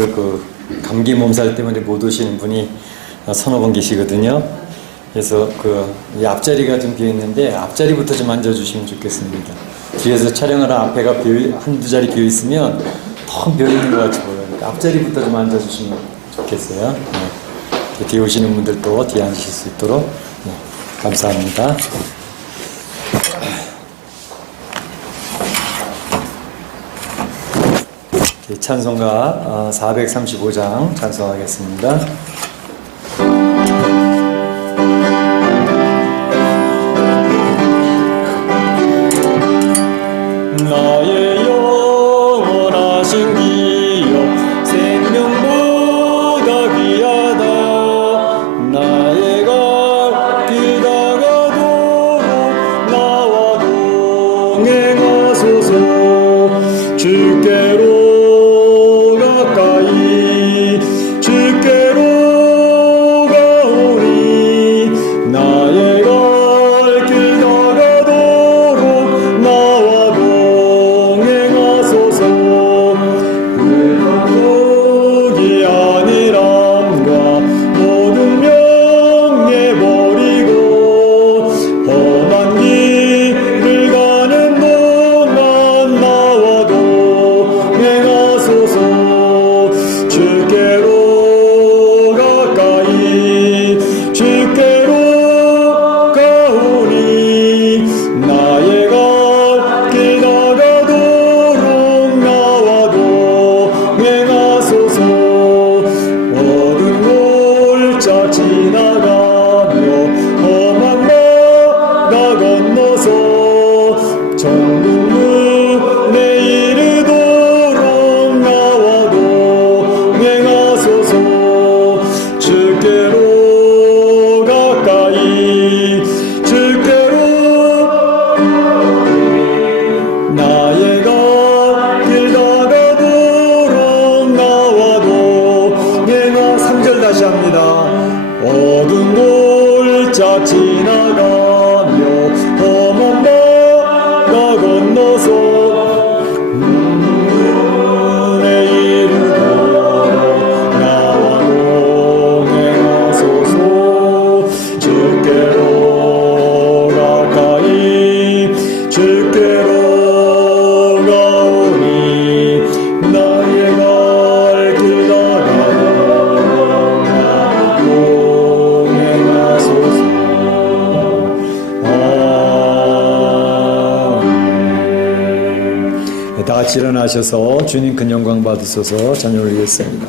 오늘 감기 몸살 때문에 못 오시는 분이 서너 분 계시거든요. 그래서 이 앞자리가 좀 비어 있는데 앞자리부터 좀 앉아주시면 좋겠습니다. 뒤에서 촬영하는 앞에가 한두 자리 비어 있으면 텅 비어 있는 것 같이 보여요. 그러니까 앞자리부터 좀 앉아주시면 좋겠어요. 네. 뒤에 오시는 분들도 뒤에 앉으실 수 있도록. 네. 감사합니다. 찬송가 435장 찬송하겠습니다. 나의 영원하신 기여 생명보다 귀하다. 나의 갈 길 다가도록 나와 동행하소서. 주께로 주께로 가오니 나의 갈 길 다가도록 나와 동행하소서. 굴복이 아니람과 모든 명예 버리고 험한 길을 가는 동안 나와 동행하소서. 주께로 주께로 가오니 나의 갈 길 다가도록 나와 동행하소서. 어두운 골짜 지나가며 험한 바다 건너서 천국 문에 이르도록 나와 동행하소서. 주께로 주께로 나의 갈 길 다가도록 나와 동행하. 3절 다시 합니다. 어두운 골짜 지나가며 험한 바다 건너서 문에 이르도록 나와 동행하소서. 주께로 주께로 가오니 나의 갈 길 다가도록 나와 동행하소서. 아멘. 다 같이 일어나셔서 주님 큰 영광 받으소서. 찬양 올리겠습니다.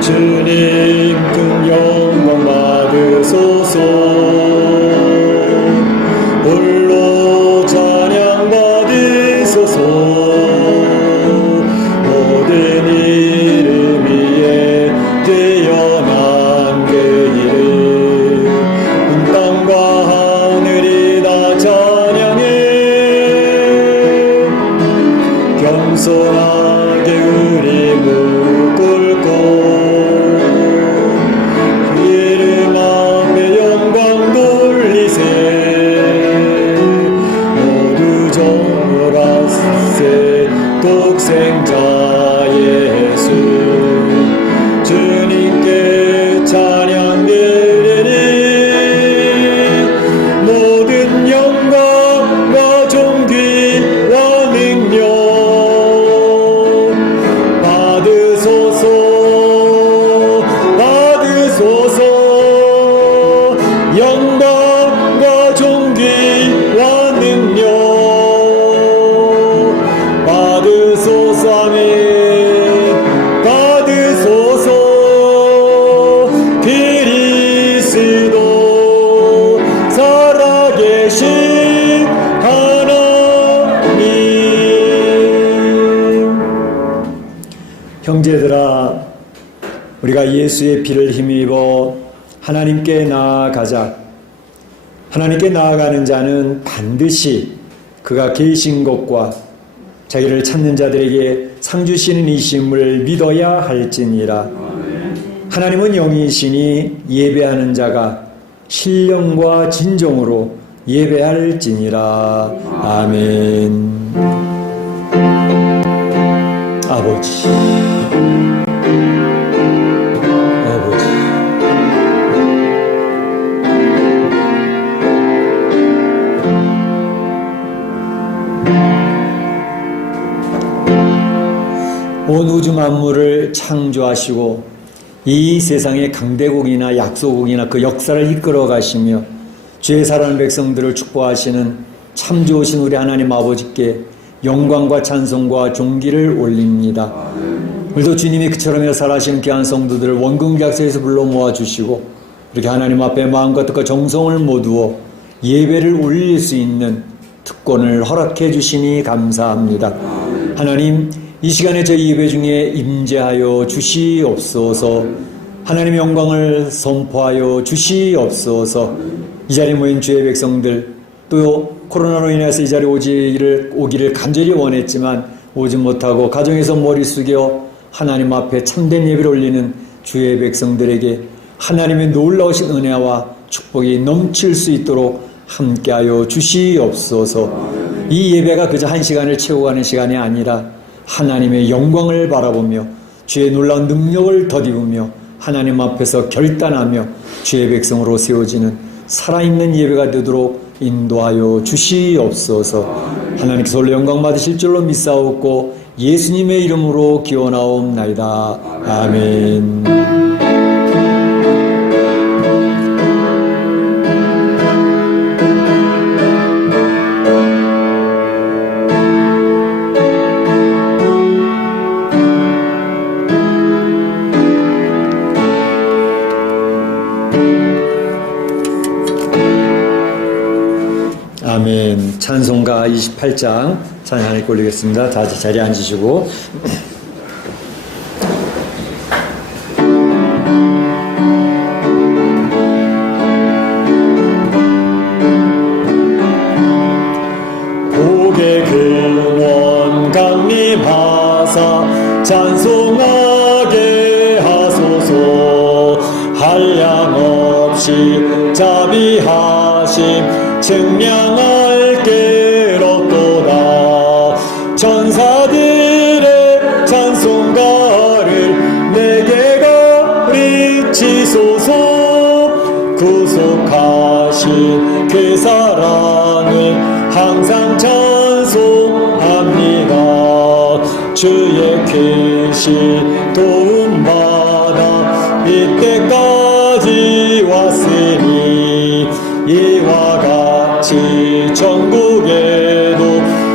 주님 큰 영광 받으소서. 홀로 찬양 받으소서. 모든 이름 위에 뛰어난 그 이름 땅과 하늘이 다 찬양해. 겸손하게 우리 무릎 꿇고 독생자 예수 주님께 찬양 드리니 모든 영광과 존귀와 능력 받으소서. 받으소서. 영광과 존귀와 능력 받으소서. 아멘. 받으소서. 그리스도 살아계신 하나님. 형제들아, 우리가 예수의 피를 힘입어 하나님께 나아가자. 하나님께 나아가는 자는 반드시 그가 계신 곳과 자기를 찾는 자들에게 상 주시는 이심을 믿어야 할지니라. 하나님은 영이시니 예배하는 자가 신령과 진정으로 예배할지니라. 아멘. 아버지, 아버지, 온 우주 만물을 창조하시고 이 세상의 강대국이나 약소국이나 그 역사를 이끌어 가시며 죄 사랑하는 백성들을 축복하시는 참 좋으신 우리 하나님 아버지께 영광과 찬송과 존귀를 올립니다. 오늘도 주님이 그처럼 살아가시는 귀한 성도들을 원근逆소에서 불러 모아주시고 이렇게 하나님 앞에 마음과 뜻과 정성을 모두어 예배를 올릴 수 있는 특권을 허락해 주시니 감사합니다. 하나님, 이 시간에 저희 예배 중에 임재하여 주시옵소서. 하나님의 영광을 선포하여 주시옵소서. 이 자리에 모인 주의 백성들, 또 코로나로 인해서 이 자리에 오기를 간절히 원했지만 오지 못하고 가정에서 머리 숙여 하나님 앞에 참된 예배를 올리는 주의 백성들에게 하나님의 놀라우신 은혜와 축복이 넘칠 수 있도록 함께하여 주시옵소서. 이 예배가 그저 한 시간을 채우고 가는 시간이 아니라 하나님의 영광을 바라보며 주의 놀라운 능력을 덧입으며 하나님 앞에서 결단하며 주의 백성으로 세워지는 살아있는 예배가 되도록 인도하여 주시옵소서. 하나님께서 홀로 영광 받으실 줄로 믿사옵고 예수님의 이름으로 기원하옵나이다. 아멘. 아멘. 찬송가 28장 찬양 하나님께 올리겠습니다. 다 자리에 앉으시고 복의 근원 강림하사 찬송하게 하소서. 한량없이 자비하심 증량할 게롭도다. 천사들의 찬송가를 내게 가르치소서. 구속하신 그 사랑을 항상 찬송합니다. 주의 크신 도움받아 이때까지 왔으니 이와 같이 천국에도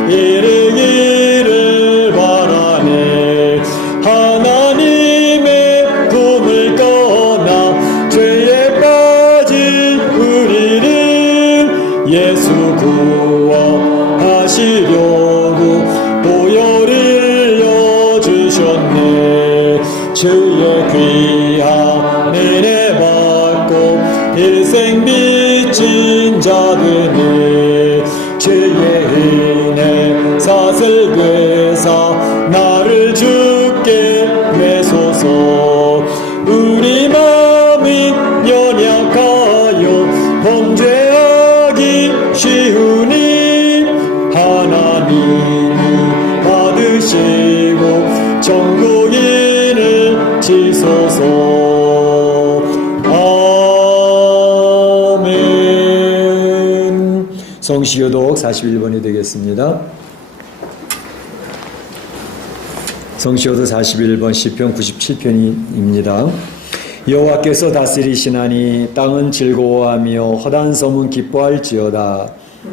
이르기를 바라네. 하나님의 품을 떠나 죄에 빠진 우리를 예수 구원하시려고 보혈을 여주셨네. 주의 귀한 은혜 받고 일생 빚진 자들이 주의 은혜 사슬괴사 나를 주께 내소서. 우리 마음이 연약하여 범죄하기 쉬우니 하나님이 받으시고 정국인을 지소서. 성시교독 41번이 되겠습니다. 성시교독 41번 시편 97편입니다. 여호와께서 다스리시나니 땅은 즐거워하며 허다한 섬은 기뻐할지어다.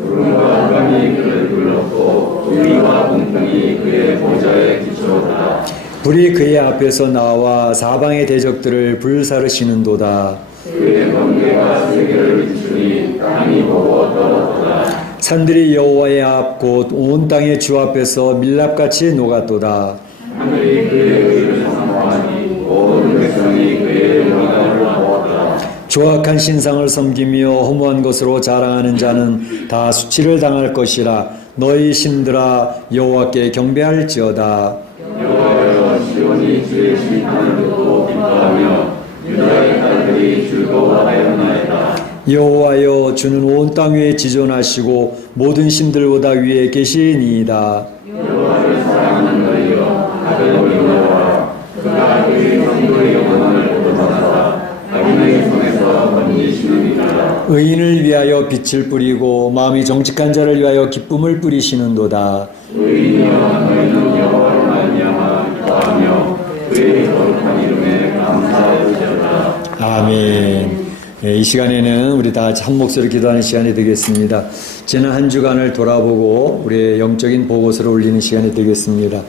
구름과 바람이 그를 둘렀고 우리와 공풍이 그의 보좌에 기초하다. 불이 그의 앞에서 나와 사방의 대적들을 불사르시는도다. 그의 번개가 세계를 비추니 땅이 보고 떨었도다. 산들이 여호와의 앞 곧 온 땅의 주 앞에서 밀랍같이 녹았도다. 하늘이 그의 의를 사모하니 온 백성이 그의 영광을 보았다. 조악한 신상을 섬기며 허무한 것으로 자랑하는 자는 다 수치를 당할 것이라. 너희 신들아 여호와께 경배할지어다. 여호와여 시온이 주의 심판을 듣고 기뻐하며 유다의 딸들이 즐거워하였나이다. 여호와여 주는 온 땅 위에 지존하시고 모든 신들보다 위에 계시니이다. 여호와를 사랑하는 너희여 가벼운 여호와 그가 그의 성도의 영혼을 보존하사 악인의 손에서 건지시느니라. 의인을 위하여 빛을 뿌리고 마음이 정직한 자를 위하여 기쁨을 뿌리시는도다. 의인이여 너희는 여호와로 말미암아 기뻐하며 그의 거룩한 이름에 감사할지어다. 아멘. 이 시간에는 우리 다 같이 한 목소리 기도하는 시간이 되겠습니다. 지난 한 주간을 돌아보고 우리의 영적인 보고서를 올리는 시간이 되겠습니다.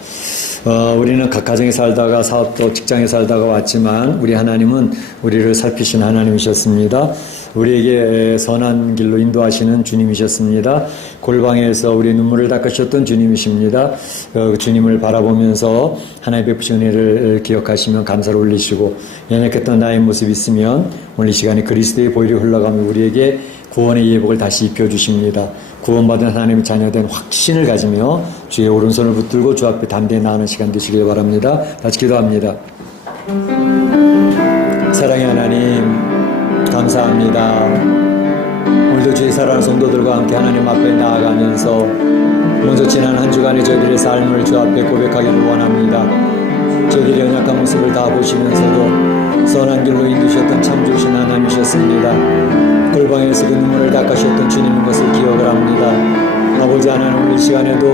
우리는 각 가정에 살다가 사업도 직장에 살다가 왔지만 우리 하나님은 우리를 살피신 하나님이셨습니다. 우리에게 선한 길로 인도하시는 주님이셨습니다. 골방에서 우리의 눈물을 닦으셨던 주님이십니다. 주님을 바라보면서 하나님의 베푸신 은혜를 기억하시면 감사를 올리시고 연약했던 나의 모습이 있으면 오늘 이 시간에 그리스도의 보혈이 흘러가며 우리에게 구원의 예복을 다시 입혀주십니다. 구원받은 하나님의 자녀된 확신을 가지며 주의 오른손을 붙들고 주 앞에 담대히 나아가는 시간 되시길 바랍니다. 같이 기도합니다. 사랑의 하나님 감사합니다. 오늘도 주의 사랑하는 성도들과 함께 하나님 앞에 나아가면서 먼저 지난 한 주간의 저희들의 삶을 주 앞에 고백하기를 원합니다. 저희들의 연약한 모습을 다 보시면서도 선한 길로 인도셨던 참 좋으신 하나님이셨습니다. 골방에서 그 눈물을 닦으셨던 주님인 것을 기억을 합니다. 아버지 하나님 우리 시간에도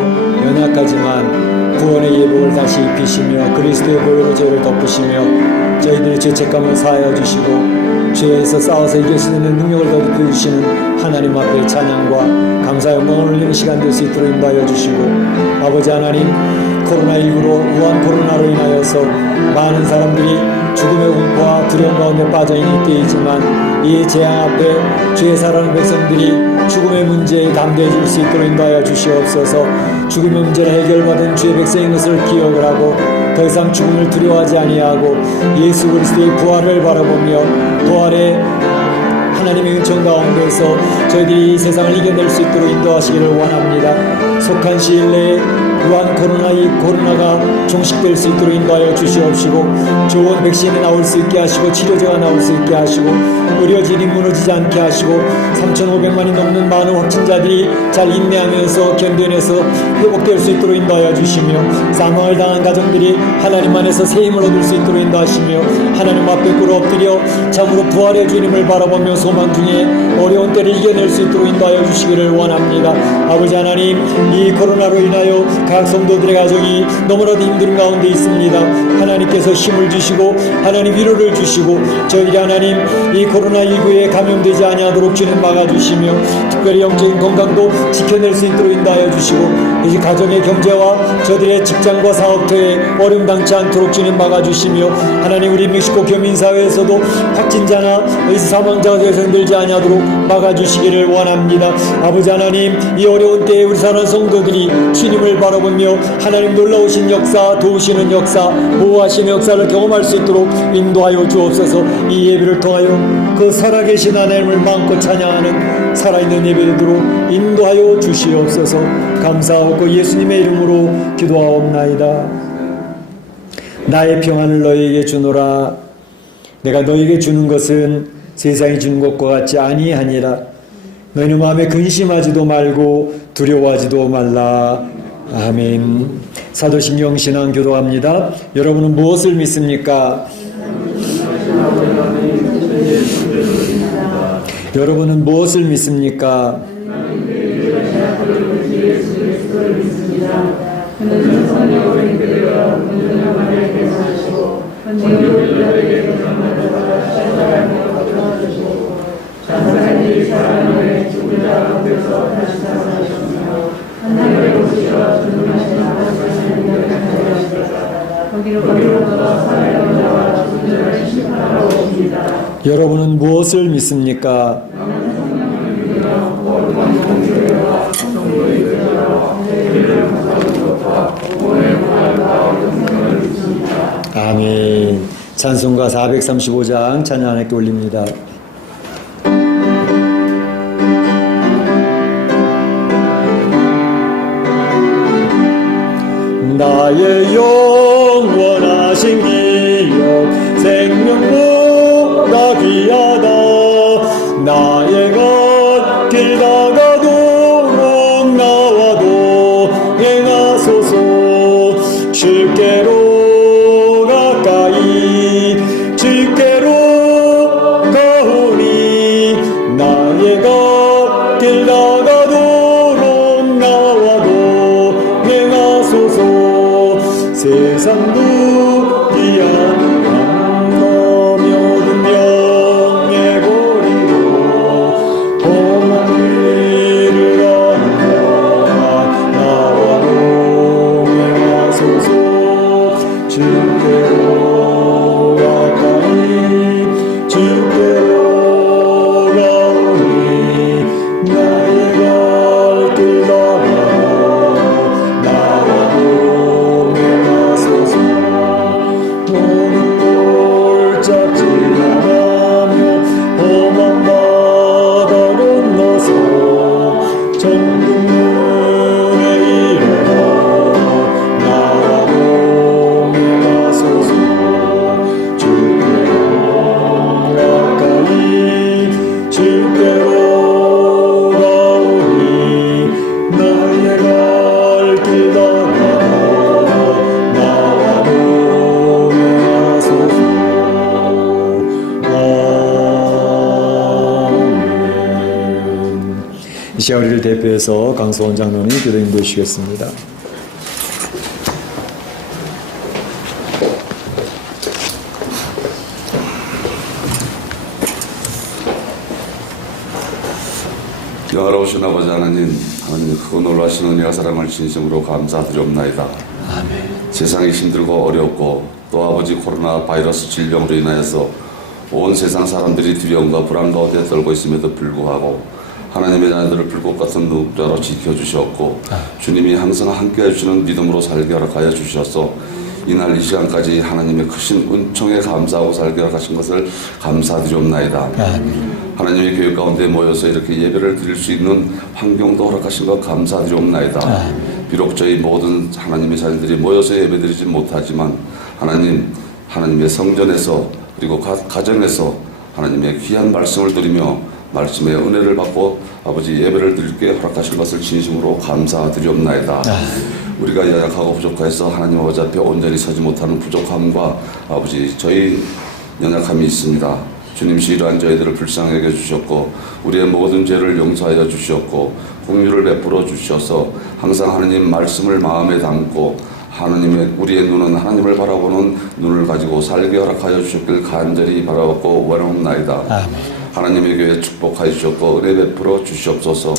연약하지만 구원의 예복을 다시 입히시며 그리스도의 보혈로 저희를 덮으시며 저희들의 죄책감을 사하여 주시고 죄에서 싸워서 이길 수 있는 능력을 더입혀 주시는 하나님 앞에 찬양과 감사 영광을 올리는 시간 될 수 있도록 인도하여 주시고 아버지 하나님 코로나19로 우한 코로나로 인하여서 많은 사람들이 죽음의 공포와 두려움 가운데 빠져있는 때이지만 이 재앙 앞에 주의 사랑하는 백성들이 죽음의 문제에 담대해질 수 있도록 인도하여 주시옵소서. 죽음의 문제를 해결받은 주의 백성인 것을 기억을 하고 더 이상 죽음을 두려워하지 아니하고 예수 그리스도의 부활을 바라보며 부활의 하나님의 은총 가운데서 저희들이 이 세상을 이겨낼 수 있도록 인도하시기를 원합니다. 속한 시일 내에 유한 코로나가 종식될 수 있도록 인도하여 주시옵시고 좋은 백신이 나올 수 있게 하시고 치료제가 나올 수 있게 하시고 의료진이 무너지지 않게 하시고 3,500만이 넘는 많은 확진자들이 잘 인내하면서 견뎌내서 회복될 수 있도록 인도하여 주시며 사망을 당한 가정들이 하나님 안에서 새 힘을 얻을 수 있도록 인도하시며 하나님 앞에 꿇어 엎드려 참으로 부활의 주님을 바라보며 소망 중에 어려운 때를 이겨낼 수 있도록 인도하여 주시기를 원합니다. 아버지 하나님 이 코로나로 인하여 각 성도들의 가정이 너무나도 힘든 가운데 있습니다. 하나님께서 힘을 주시고 하나님 위로를 주시고 저희들이 하나님 이 코로나19에 감염되지 아니하도록 주님 막아주시며 특별히 영적인 건강도 지켜낼 수 있도록 인도하여 주시고 이 가정의 경제와 저들의 직장과 사업터에 어려움 당치 않도록 주님 막아주시며 하나님 우리 멕시코 교민사회에서도 확진자나 사망자가 되어들지 아니하도록 막아주시기를 원합니다. 아버지 하나님 이 어려운 때에 우리 사랑하는 성도들이 주님을 바라보며 하나님 놀라우신 역사 도우시는 역사 보호하시는 역사를 경험할 수 있도록 인도하여 주옵소서. 이 예배를 통하여 그 살아계신 하나님을 마음껏 찬양하는 살아있는 예배되도록 인도하여 주시옵소서. 감사하고 예수님의 이름으로 기도하옵나이다. 나의 평안을 너희에게 주노라. 내가 너희에게 주는 것은 세상이 주는 것과 같지 아니하니라. 너희는 마음에 근심하지도 말고 두려워하지도 말라. 아멘. 사도신경 신앙 교도합니다. 여러분은 무엇을 믿습니까? 여러분은 무엇을 믿습니까? 여러분은 무엇을 믿습니까? 아멘. 찬송가 435장 찬양 하나님께 올립니다. 나의 영원하신 기업 생명보 나의 곁길 다가도록 나와도 행하소서. 주께로 가까이 주께로 가오니 나의 곁길 다가도록 나와도 행하소서. 세상도 피하는 모든 병의 고리로 험한 길을 가는 나와도 행하소서. 주께로 가까이 주께로 가오니 나의 갈길 다가도 나와도 행하소서. 모든 골짜기 지나가며 험한 바다 건너서 천국문에 이르러 나와도 행하소서. 주께로 가까이 주께로 가오니 나의 갈길 다가도 나와도 행하소서. 아멘. 이 시간 우리를 대표해서 강소원 장로님 기도 인도해 주시겠습니다. 영화로우신 아버지 하나님, 하나님 크고 놀라신 은혜와 사랑을 진심으로 감사드리옵나이다. 세상이 힘들고 어렵고 또 아버지 코로나 바이러스 질병으로 인하여서 온 세상 사람들이 두려움과 불안 가운데 떨고 있음에도 불구하고 하나님의 자녀들을 불꽃 같은 눈자로 지켜주셨고 주님이 항상 함께 해주시는 믿음으로 살게 허락하여 주셔서 이날 이 시간까지 하나님의 크신 은총에 감사하고 살게 허락하신 것을 감사드리옵나이다. 하나님의 교회 가운데 모여서 이렇게 예배를 드릴 수 있는 환경도 허락하신 것 감사드리옵나이다. 비록 저희 모든 하나님의 자녀들이 모여서 예배드리지 못하지만 하나님의 성전에서 그리고 가정에서 하나님의 귀한 말씀을 드리며 말씀의 은혜를 받고 아버지 예배를 드릴게 허락하신 것을 진심으로 감사드리옵나이다. 우리가 연약하고 부족해서 하나님 아버지 앞에 온전히 서지 못하는 부족함과 아버지 저희 연약함이 있습니다. 주님이 이러한 저희들을 불쌍히 여겨주셨고 우리의 모든 죄를 용서하여 주셨고 긍휼을 베풀어 주셔서 항상 하나님 말씀을 마음에 담고 우리의 눈은 하나님을 바라보는 눈을 가지고 살게 허락하여 주셨길 간절히 바라보고 원하옵나이다. 하나님의 교회 축복하여 주셨고 은혜 베풀어 주시옵소서.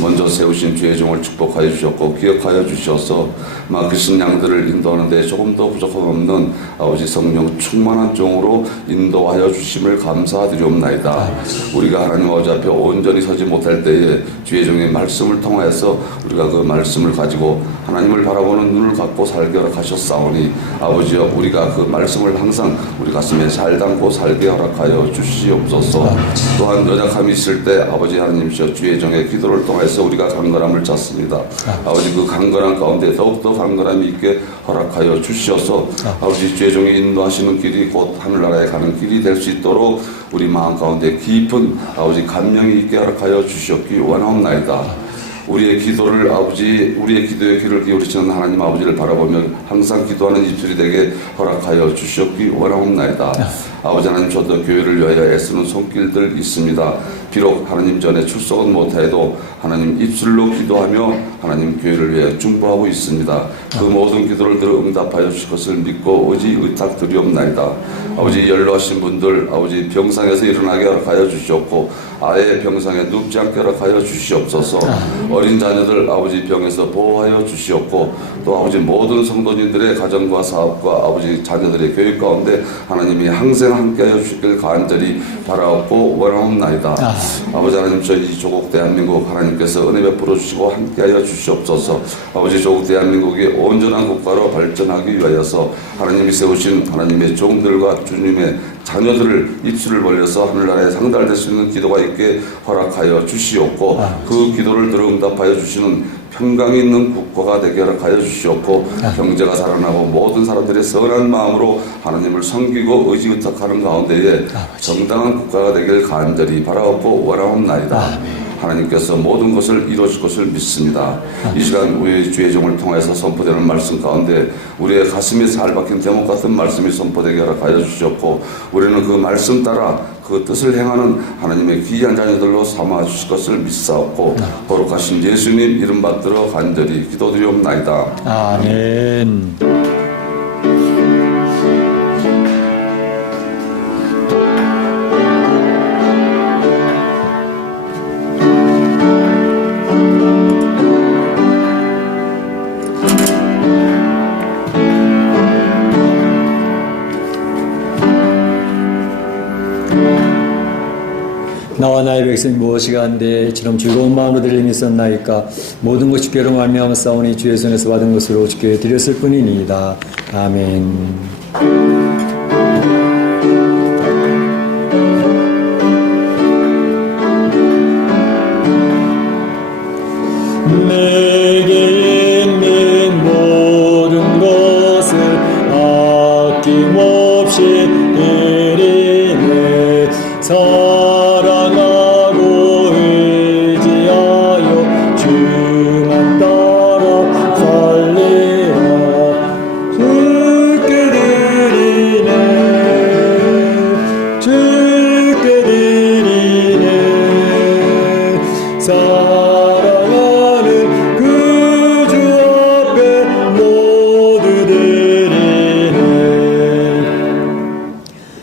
먼저 세우신 주의 종을 축복하여 주셨고 기억하여 주셔서 맡기신 양들을 인도하는 데 조금도 부족함 없는 아버지 성령 충만한 종으로 인도하여 주심을 감사드리옵나이다. 우리가 하나님 아버지 앞에 온전히 서지 못할 때에 주의 종의 말씀을 통하여서 우리가 그 말씀을 가지고 하나님을 바라보는 눈을 갖고 살게 허락하셨사오니 아버지여 우리가 그 말씀을 항상 우리 가슴에 잘 담고 살게 허락하여 주시옵소서. 또한 연약함이 있을 때 아버지 하나님이시여 주의 종의 기도를 통해서 우리가 강건함을 찾습니다. 아버지 그 강건함 가운데 더욱더 강건함이 있게 허락하여 주시어서 아버지 주의 종이 인도하시는 길이 곧 하늘나라에 가는 길이 될 수 있도록 우리 마음 가운데 깊은 아버지 감명이 있게 허락하여 주시옵기 원하옵나이다. 우리의 기도를 우리의 기도의 귀를 기울이시는 하나님 아버지를 바라보며 항상 기도하는 입술이 되게 허락하여 주시옵기 원하옵나이다. 아버지 하나님 저도 교회를 위하여 애쓰는 손길들 있습니다. 비록 하나님 전에 출석은 못해도 하나님 입술로 기도하며 하나님 교회를 위해 중보하고 있습니다. 그 모든 기도를 들어 응답하여 주실 것을 믿고 의탁드리옵나이다. 아버지 연로하신 분들 아버지 병상에서 일어나게 허락하여 주시옵고 아예 병상에 눕지 않게 허락하여 주시옵소서. 어린 자녀들 아버지 병에서 보호하여 주시옵고 또 아버지 모든 성도님들의 가정과 사업과 아버지 자녀들의 교육 가운데 하나님이 항상 함께하여 주시길 간절히 바라옵고 원하옵나이다. 아버지 하나님 저희 조국 대한민국 하나님께서 은혜 베풀어 주시고 함께하여 주시옵소서. 아버지 조국 대한민국이 온전한 국가로 발전하기 위하여서 하나님이 세우신 하나님의 종들과 주님의 자녀들을 입술을 벌려서 하늘나라에 상달될 수 있는 기도가 있게 허락하여 주시옵고 그 기도를 들어 응답하여 주시는 평강이 있는 국가가 되게 하여 주시옵고 경제가 살아나고 모든 사람들의 선한 마음으로 하나님을 섬기고 의지의탁하는 가운데에 정당한 국가가 되길 간절히 바라옵고 원하옵나이다. 하나님께서 모든 것을 이루어질 것을 믿습니다. 이 시간 우리 주의 종을 통해서 선포되는 말씀 가운데 우리의 가슴에 살 박힌 대목 같은 말씀이 선포되게 하여 주셨고 우리는 그 말씀 따라 그 뜻을 행하는 하나님의 귀한 자녀들로 삼아 주실 것을 믿사옵고 거룩하신 예수님 이름 받들어 간절히 기도드리옵나이다. 아멘. 나와 나의 백성이 무엇이 간데 이처럼 즐거운 마음으로 드림이 있었나이까 모든 것이 주께로 말미암아 싸우니 주의 손에서 받은 것으로 주께 드렸을 뿐이니이다. 아멘. 내게 있는 모든 것을 아낌없이 드리네. 사랑하고 의지하여 주만 따라 살리라. 주께 드리네. 주께 드리네. 사랑하는 그 주 앞에 모두 드리네.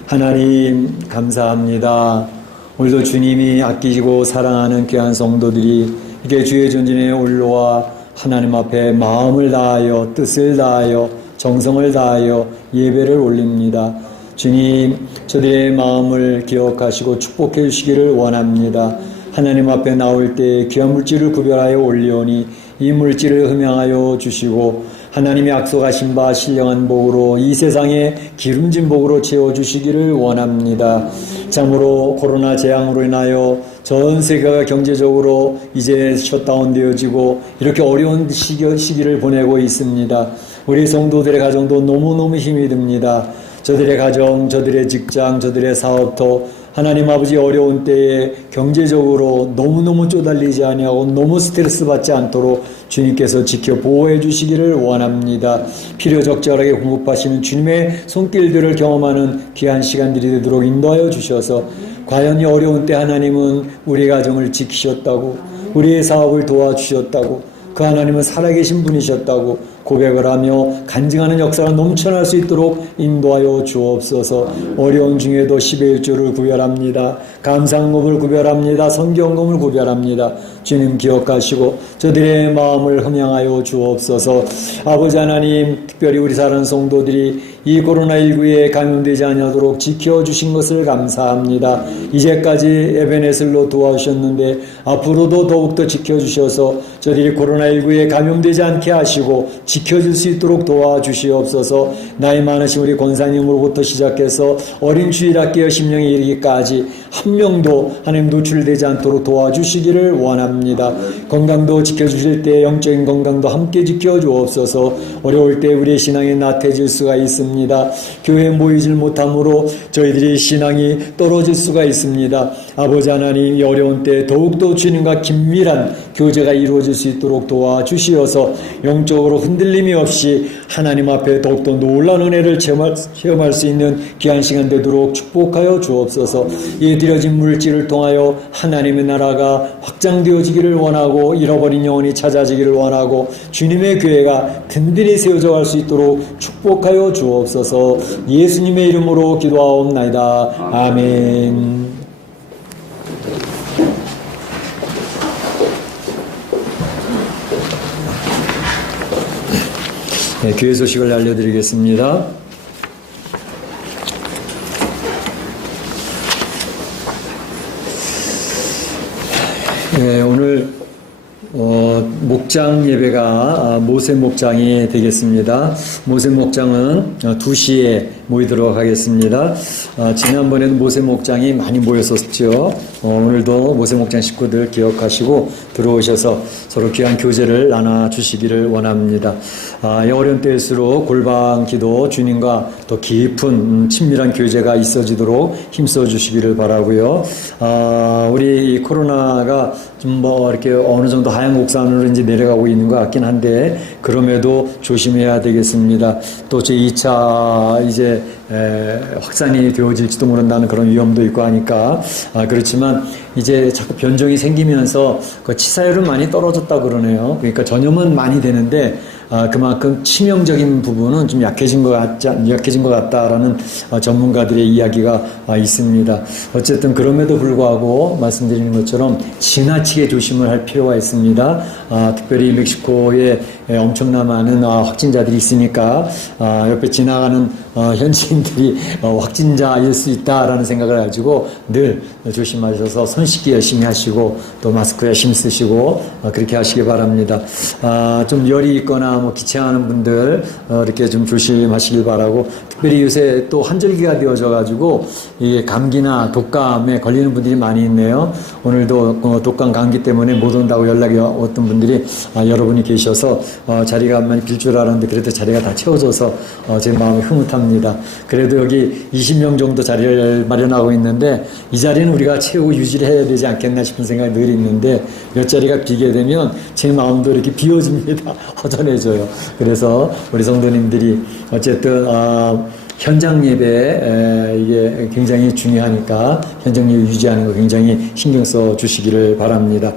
하나님 감사합니다. 오늘도 주님이 아끼시고 사랑하는 귀한 성도들이 이렇게 주의 전진에 올라와 하나님 앞에 마음을 다하여 뜻을 다하여 정성을 다하여 예배를 올립니다. 주님, 저들의 마음을 기억하시고 축복해 주시기를 원합니다. 하나님 앞에 나올 때 귀한 물질을 구별하여 올리오니 이 물질을 흠양하여 주시고 하나님이 약속하신 바 신령한 복으로 이 세상에 기름진 복으로 채워주시기를 원합니다. 참으로 코로나 재앙으로 인하여 전 세계가 경제적으로 이제 셧다운되어지고 이렇게 어려운 시기를 보내고 있습니다. 우리 성도들의 가정도 너무너무 힘이 듭니다. 저들의 가정, 저들의 직장, 저들의 사업도 하나님 아버지 어려운 때에 경제적으로 너무너무 쪼달리지 아니하고 너무 스트레스 받지 않도록 주님께서 지켜 보호해 주시기를 원합니다. 필요 적절하게 공급하시는 주님의 손길들을 경험하는 귀한 시간들이 되도록 인도하여 주셔서 과연 이 어려운 때 하나님은 우리 가정을 지키셨다고 우리의 사업을 도와주셨다고 그 하나님은 살아계신 분이셨다고 고백을 하며 간증하는 역사가 넘쳐날 수 있도록 인도하여 주옵소서. 어려운 중에도 10의 1조를 구별합니다. 감상금을 구별합니다. 성경금을 구별합니다. 주님 기억하시고 저들의 마음을 흠양하여 주옵소서. 아버지 하나님, 특별히 우리 사랑하는 성도들이 이 코로나19에 감염되지 않도록 지켜주신 것을 감사합니다. 이제까지 에베네슬로 도와주셨는데 앞으로도 더욱더 지켜주셔서 저들이 코로나19에 감염되지 않게 하시고 지켜줄 수 있도록 도와주시옵소서. 나이 많으신 우리 권사님으로부터 시작해서 어린 주일학교 심령에 이르기까지 한 명도 하나님 노출되지 않도록 도와주시기를 원합니다. 건강도 지켜주실 때 영적인 건강도 함께 지켜주옵소서. 어려울 때 우리의 신앙이 나태해질 수가 있습니다. 교회에 모이질 못함으로 저희들이 신앙이 떨어질 수가 있습니다. 아버지 하나님, 이 어려운 때 더욱더 주님과 긴밀한 교제가 이루어질 수 있도록 도와주시어서 영적으로 흔들림이 없이 하나님 앞에 더욱더 놀라운 은혜를 체험할 수 있는 귀한 시간 되도록 축복하여 주옵소서. 이 드려진 물질을 통하여 하나님의 나라가 확장되어지기를 원하고 잃어버린 영혼이 찾아지기를 원하고 주님의 교회가 든든히 세워져 갈 수 있도록 축복하여 주옵소서. 예수님의 이름으로 기도하옵나이다. 아멘. 네, 교회 소식을 알려드리겠습니다. 네, 오늘 목장 예배가 모세 목장이 되겠습니다. 모세 목장은 2시에 모이도록 하겠습니다. 지난번에도 모세 목장이 많이 모였었죠. 오늘도 모세 목장 식구들 기억하시고 들어오셔서 서로 귀한 교제를 나눠주시기를 원합니다. 이 어려운 때일수록 골방 기도 주님과 더 깊은 친밀한 교제가 있어지도록 힘써 주시기를 바라고요. 우리 이 코로나가 좀 이렇게 어느 정도 하향 곡선으로 이제 내려가고 있는 것 같긴 한데 그럼에도 조심해야 되겠습니다. 또 제2차 이제 확산이 되어질지도 모른다는 그런 위험도 있고 하니까 그렇지만 이제 자꾸 변종이 생기면서 그 치사율은 많이 떨어졌다 그러네요. 그러니까 전염은 많이 되는데 그만큼 치명적인 부분은 좀 약해진 것 같다라는 전문가들의 이야기가 있습니다. 어쨌든 그럼에도 불구하고 말씀드리는 것처럼 지나치게 조심을 할 필요가 있습니다. 특별히 멕시코에 엄청나 많은 확진자들이 있으니까 옆에 지나가는 현지인들이 확진자일 수 있다라는 생각을 가지고 늘 조심하셔서 손 씻기 열심히 하시고 또 마스크 열심히 쓰시고 그렇게 하시기 바랍니다. 좀 열이 있거나 뭐 기침하는 분들 이렇게 좀 조심하시길 바라고 특별히 요새 또 환절기가 되어져 가지고 이 감기나 독감에 걸리는 분들이 많이 있네요. 오늘도 독감 감기 때문에 못 온다고 연락이 왔던 분들이 여러분이 계셔서 자리가 많이 빌 줄 알았는데 그래도 자리가 다 채워져서 제 마음이 흐뭇합니다. 그래도 여기 20명 정도 자리를 마련하고 있는데 이 자리는 우리가 채우고 유지를 해야 되지 않겠나 싶은 생각이 늘 있는데 몇 자리가 비게 되면 제 마음도 이렇게 비워집니다. 허전해져요. 그래서 우리 성도님들이 어쨌든 현장 예배 이게 굉장히 중요하니까 현장 예배 유지하는 거 굉장히 신경 써 주시기를 바랍니다.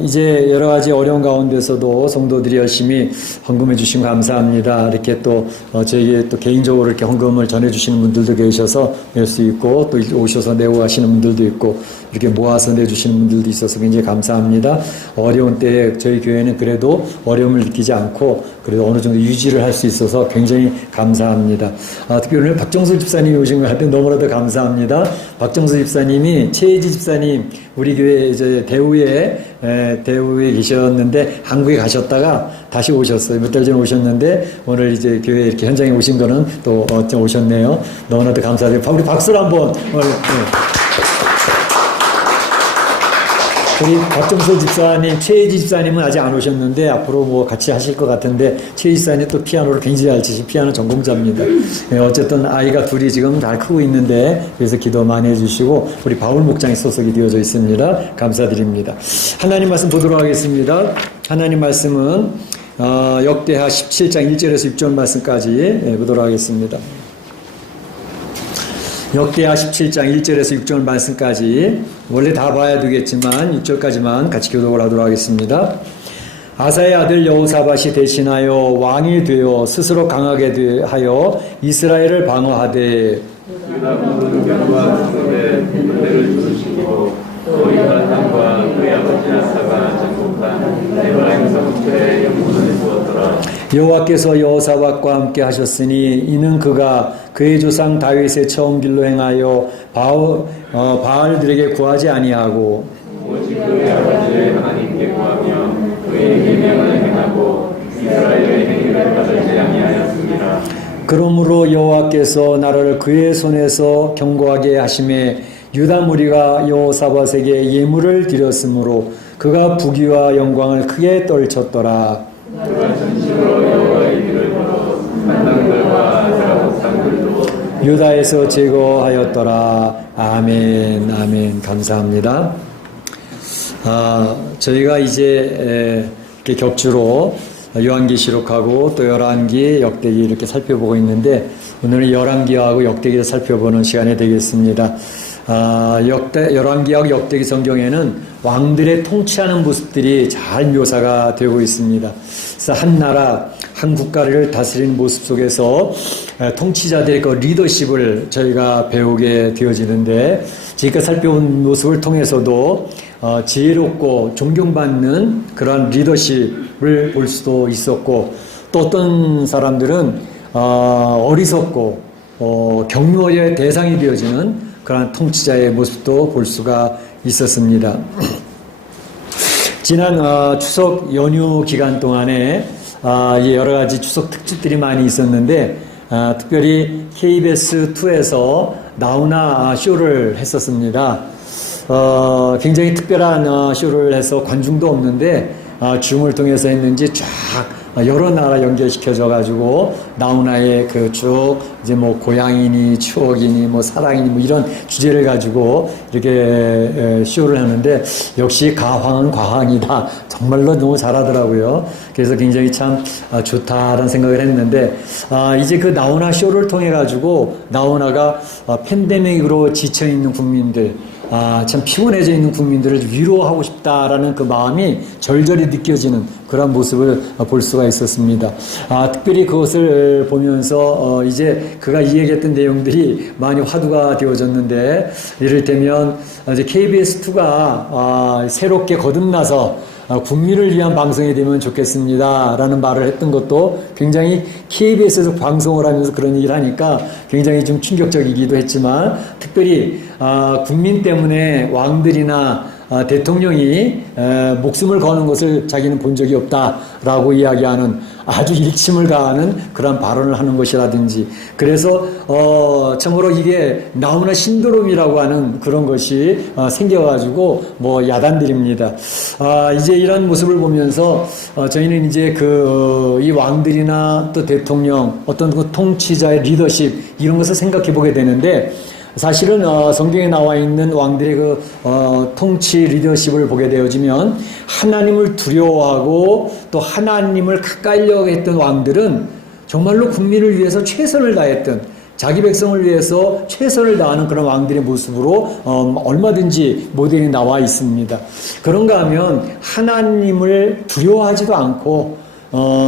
이제 여러 가지 어려운 가운데서도 성도들이 열심히 헌금해 주시면 감사합니다. 이렇게 또 저에게 또 개인적으로 이렇게 헌금을 전해 주시는 분들도 계셔서 낼 수 있고 또 오셔서 내고 가시는 분들도 있고 이렇게 모아서 내주시는 분들도 있어서 굉장히 감사합니다. 어려운 때에 저희 교회는 그래도 어려움을 느끼지 않고 그래도 어느 정도 유지를 할 수 있어서 굉장히 감사합니다. 특별히 오늘 박정수 집사님이 오신 것 같은데 너무나도 감사합니다. 박정수 집사님이 최혜지 집사님 우리 교회 이제 대우에 계셨는데 한국에 가셨다가 다시 오셨어요. 몇 달 전에 오셨는데 오늘 이제 교회 이렇게 현장에 오신 거는 또 오셨네요. 너무나도 감사드려요. 우리 박수를 한번 오늘, 우리 박정수 집사님, 최혜지 집사님은 아직 안 오셨는데 앞으로 뭐 같이 하실 것 같은데 최혜지 집사님 또 피아노를 굉장히 잘 치신 피아노 전공자입니다. 어쨌든 아이가 둘이 지금 잘 크고 있는데 그래서 기도 많이 해주시고 우리 바울 목장에 소속이 되어져 있습니다. 감사드립니다. 하나님 말씀 보도록 하겠습니다. 하나님 말씀은 역대하 17장 1절에서 6절 말씀까지 보도록 하겠습니다. 역대하 17장 1절에서 6절 말씀까지 원래 다 봐야 되겠지만 6절까지만 같이 교독을 하도록 하겠습니다. 아사의 아들 여호사밧이 대신하여 왕이 되어 스스로 강하게 하여 이스라엘을 방어하되 유다 모든 병과 성읍에 군대를 주시고 또 유다 땅과 그의 아버지 아사가 정복한 에브라임 성읍에 영문을 두었더라. 여호와께서 여호사밧과 함께 하셨으니 이는 그가 그의 조상 다윗의 처음 길로 행하여 바알들에게 구하지 아니하고 오직 그의 아버지의 하나님께 구하며 그의 계명을 행하고 이스라엘의 행위를 받지 아니하였습니다. 그러므로 여호와께서 나라를 그의 손에서 견고하게 하심에 유다 무리가 여호사밧에게 예물을 드렸으므로 그가 부귀와 영광을 크게 떨쳤더라. 그가 전심으로 여호와의 길을 걸어 산당들과 아세라 목상들도 유다에서 제거하였더라. 아멘, 아멘. 감사합니다. 저희가 이제 이렇게 격주로 요한계시록하고 또 열왕기, 역대기 이렇게 살펴보고 있는데 오늘은 열왕기하고 역대기를 살펴보는 시간이 되겠습니다. 열왕기하고 역대기 성경에는 왕들의 통치하는 모습들이 잘 묘사가 되고 있습니다. 그래서 한 나라, 한 국가를 다스리는 모습 속에서 통치자들의 그 리더십을 저희가 배우게 되어지는데 지금까지 살펴본 모습을 통해서도 지혜롭고 존경받는 그러한 리더십을 볼 수도 있었고 또 어떤 사람들은 어리석고 경멸의 대상이 되어지는 그러한 통치자의 모습도 볼 수가 있었습니다. 지난 추석 연휴 기간 동안에 여러 가지 추석 특집들이 많이 있었는데 특별히 KBS2에서 나훈아 쇼를 했었습니다. 굉장히 특별한 쇼를 해서 관중도 없는데 줌을 통해서 했는지 쫙 여러 나라 연결시켜져 가지고 나훈아의 그 쭉 이제 뭐 고향이니 추억이니 뭐 사랑이니 뭐 이런 주제를 가지고 이렇게 쇼를 하는데 역시 가황은 과황이다. 정말로 너무 잘하더라고요. 그래서 굉장히 참 좋다라는 생각을 했는데 이제 그 나훈아 쇼를 통해 가지고 나훈아가 팬데믹으로 지쳐 있는 국민들 참 피곤해져 있는 국민들을 위로하고 싶다라는 그 마음이 절절히 느껴지는 그런 모습을 볼 수가 있었습니다. 특별히 그것을 보면서 이제 그가 이야기했던 내용들이 많이 화두가 되어졌는데 이를테면 이제 KBS2가 새롭게 거듭나서 국민을 위한 방송이 되면 좋겠습니다 라는 말을 했던 것도 굉장히 KBS에서 방송을 하면서 그런 얘기를 하니까 굉장히 좀 충격적이기도 했지만 특별히 국민 때문에 왕들이나 대통령이 목숨을 거는 것을 자기는 본 적이 없다라고 이야기하는 아주 일침을 가하는 그런 발언을 하는 것이라든지 그래서 참으로 이게 나훈아 신드롬이라고 하는 그런 것이 생겨가지고 뭐 야단들입니다. 이제 이런 모습을 보면서 저희는 이제 이 왕들이나 또 대통령 어떤 그 통치자의 리더십 이런 것을 생각해 보게 되는데 사실은 성경에 나와 있는 왕들의 그 통치 리더십을 보게 되어지면 하나님을 두려워하고 또 하나님을 가까이려고 했던 왕들은 정말로 국민을 위해서 최선을 다했던 자기 백성을 위해서 최선을 다하는 그런 왕들의 모습으로 얼마든지 모델이 나와 있습니다. 그런가 하면 하나님을 두려워하지도 않고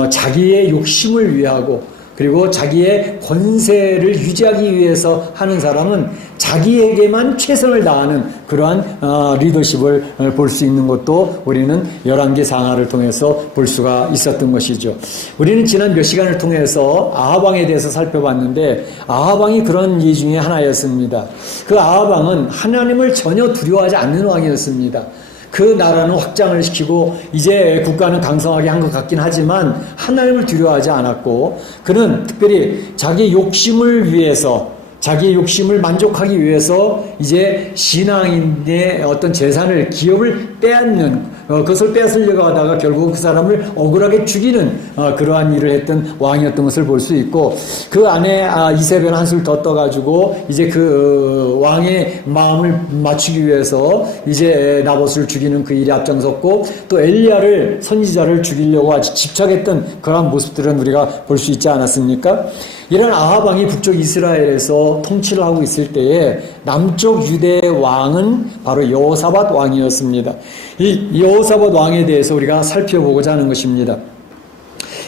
자기의 욕심을 위하고 그리고 자기의 권세를 유지하기 위해서 하는 사람은 자기에게만 최선을 다하는 그러한 리더십을 볼 수 있는 것도 우리는 11개 상하를 통해서 볼 수가 있었던 것이죠. 우리는 지난 몇 시간을 통해서 아합 왕에 대해서 살펴봤는데 아합 왕이 그런 예 중에 하나였습니다. 그 아합 왕은 하나님을 전혀 두려워하지 않는 왕이었습니다. 그 나라는 확장을 시키고 이제 국가는 강성하게 한 것 같긴 하지만 하나님을 두려워하지 않았고 그는 특별히 자기 욕심을 위해서 자기의 욕심을 만족하기 위해서 이제 신앙인의 어떤 재산을 기업을 빼앗는 그것을 빼앗으려고 하다가 결국 그 사람을 억울하게 죽이는 그러한 일을 했던 왕이었던 것을 볼 수 있고 그 안에 이세벨 한술 더 떠가지고 이제 그 왕의 마음을 맞추기 위해서 이제 나봇을 죽이는 그 일에 앞장섰고 또 엘리야를 선지자를 죽이려고 아주 집착했던 그러한 모습들은 우리가 볼 수 있지 않았습니까? 이런 아합 왕이 북쪽 이스라엘에서 통치를 하고 있을 때에 남쪽 유대의 왕은 바로 여호사밧 왕이었습니다. 이 여호사밧 왕에 대해서 우리가 살펴보고자 하는 것입니다.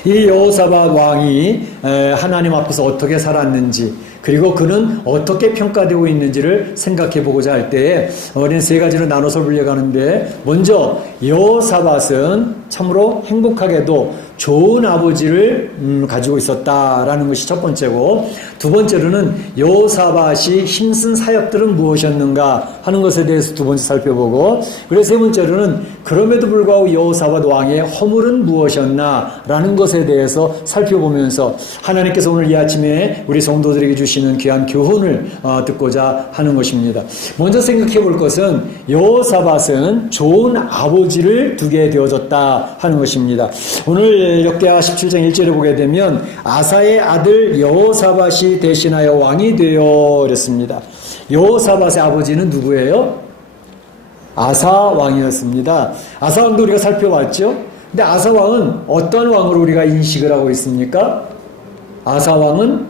이 여호사밧 왕이 하나님 앞에서 어떻게 살았는지 그리고 그는 어떻게 평가되고 있는지를 생각해 보고자 할 때에 우리는 세 가지로 나눠서 분류하는데 먼저 여호사밧은 참으로 행복하게도 좋은 아버지를 가지고 있었다라는 것이 첫 번째고 두 번째로는 여호사밧이 힘쓴 사역들은 무엇이었는가 하는 것에 대해서 두 번째 살펴보고 그리고 세 번째로는 그럼에도 불구하고 여호사밧 왕의 허물은 무엇이었나라는 것에 대해서 살펴보면서 하나님께서 오늘 이 아침에 우리 성도들에게 주시는 귀한 교훈을 듣고자 하는 것입니다. 먼저 생각해 볼 것은 여호사밧은 좋은 아버지를 두게 되어졌다 하는 것입니다. 오늘 역대하 17장 1절에 보게 되면 아사의 아들 여호사밧이 대신하여 왕이 되어 그랬습니다. 여호사밧의 아버지는 누구예요? 아사 왕이었습니다. 아사 왕도 우리가 살펴봤죠? 근데 아사 왕은 어떤 왕으로 우리가 인식을 하고 있습니까? 아사 왕은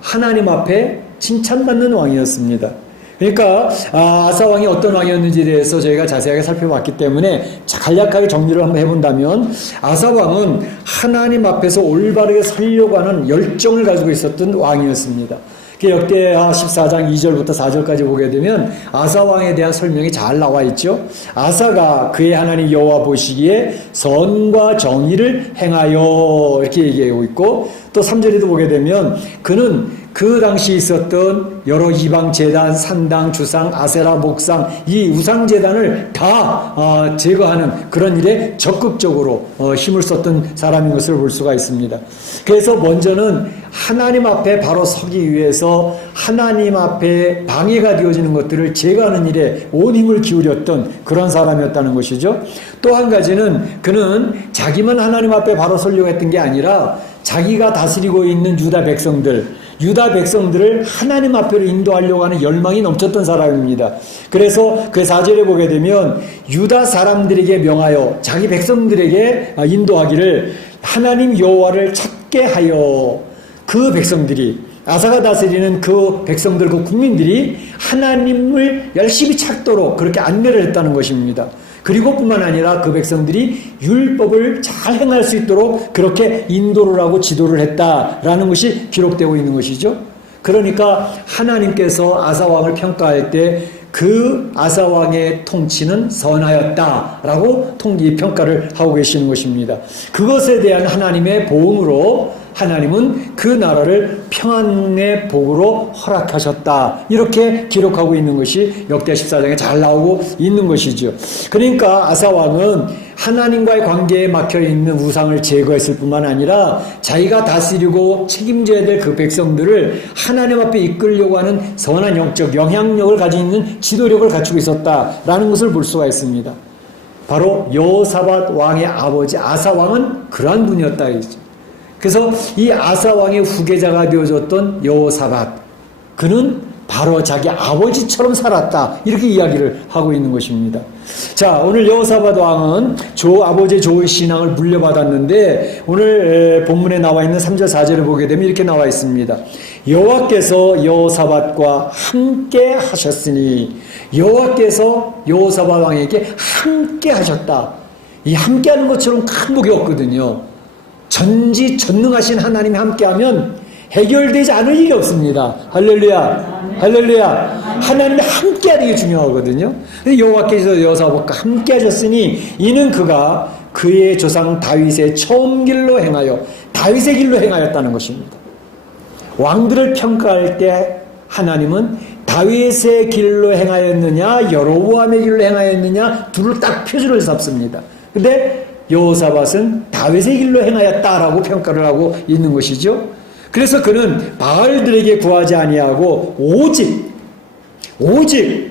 하나님 앞에 칭찬받는 왕이었습니다. 그러니까 아사 왕이 어떤 왕이었는지에 대해서 저희가 자세하게 살펴봤기 때문에 간략하게 정리를 한번 해본다면 아사 왕은 하나님 앞에서 올바르게 살려고 하는 열정을 가지고 있었던 왕이었습니다. 역대하 14장 2절부터 4절까지 보게 되면 아사 왕에 대한 설명이 잘 나와 있죠. 아사가 그의 하나님 여호와 보시기에 선과 정의를 행하여 이렇게 얘기하고 있고 또 3절에도 보게 되면 그는 그 당시 있었던 여러 이방 제단, 산당, 주상, 아세라, 목상 이 우상 제단을 다 제거하는 그런 일에 적극적으로 힘을 썼던 사람인 것을 볼 수가 있습니다. 그래서 먼저는 하나님 앞에 바로 서기 위해서 하나님 앞에 방해가 되어지는 것들을 제거하는 일에 온 힘을 기울였던 그런 사람이었다는 것이죠. 또 한 가지는 그는 자기만 하나님 앞에 바로 서려고 했던 게 아니라 자기가 다스리고 있는 유다 백성들을 하나님 앞으로 인도하려고 하는 열망이 넘쳤던 사람입니다. 그래서 그 4절에 보게 되면 유다 사람들에게 명하여 자기 백성들에게 인도하기를 하나님 여호와를 찾게 하여 그 백성들이 아사가 다스리는 그 백성들 그 국민들이 하나님을 열심히 찾도록 그렇게 안내를 했다는 것입니다. 그리고 뿐만 아니라 그 백성들이 율법을 잘 행할 수 있도록 그렇게 인도를 하고 지도를 했다라는 것이 기록되고 있는 것이죠. 그러니까 하나님께서 아사왕을 평가할 때 그 아사왕의 통치는 선하였다라고 평가를 하고 계시는 것입니다. 그것에 대한 하나님의 보응으로 하나님은 그 나라를 평안의 복으로 허락하셨다. 이렇게 기록하고 있는 것이 역대 14장에 잘 나오고 있는 것이죠. 그러니까 아사왕은 하나님과의 관계에 막혀있는 우상을 제거했을 뿐만 아니라 자기가 다스리고 책임져야 될 그 백성들을 하나님 앞에 이끌려고 하는 선한 영적 영향력을 가지고 있는 지도력을 갖추고 있었다라는 것을 볼 수가 있습니다. 바로 여호사밧 왕의 아버지 아사왕은 그러한 분이었다. 그래서 이 아사왕의 후계자가 되어졌던 여호사밧, 그는 바로 자기 아버지처럼 살았다. 이렇게 이야기를 하고 있는 것입니다. 자, 오늘 여호사밧 왕은 아버지의 좋은 신앙을 물려받았는데 오늘 본문에 나와 있는 3절 4절을 보게 되면 이렇게 나와 있습니다. 여호와께서 여호사밧과 함께 하셨으니 여호와께서 여호사밧 왕에게 함께 하셨다. 이 함께하는 것처럼 큰 복이 없거든요. 전지전능하신 하나님이 함께하면 해결되지 않을 일이 없습니다. 할렐루야, 할렐루야. 하나님이 함께하는 게 중요하거든요. 여호와께서 여호사밧과 함께하셨으니 이는 그가 그의 조상 다윗의 처음 길로 행하여 다윗의 길로 행하였다는 것입니다. 왕들을 평가할 때 하나님은 다윗의 길로 행하였느냐 여로보암의 길로 행하였느냐 둘을 딱 표준을 잡습니다. 근데 여호사밧은 다윗의 길로 행하였다라고 평가를 하고 있는 것이죠. 그래서 그는 바알들에게 구하지 아니하고 오직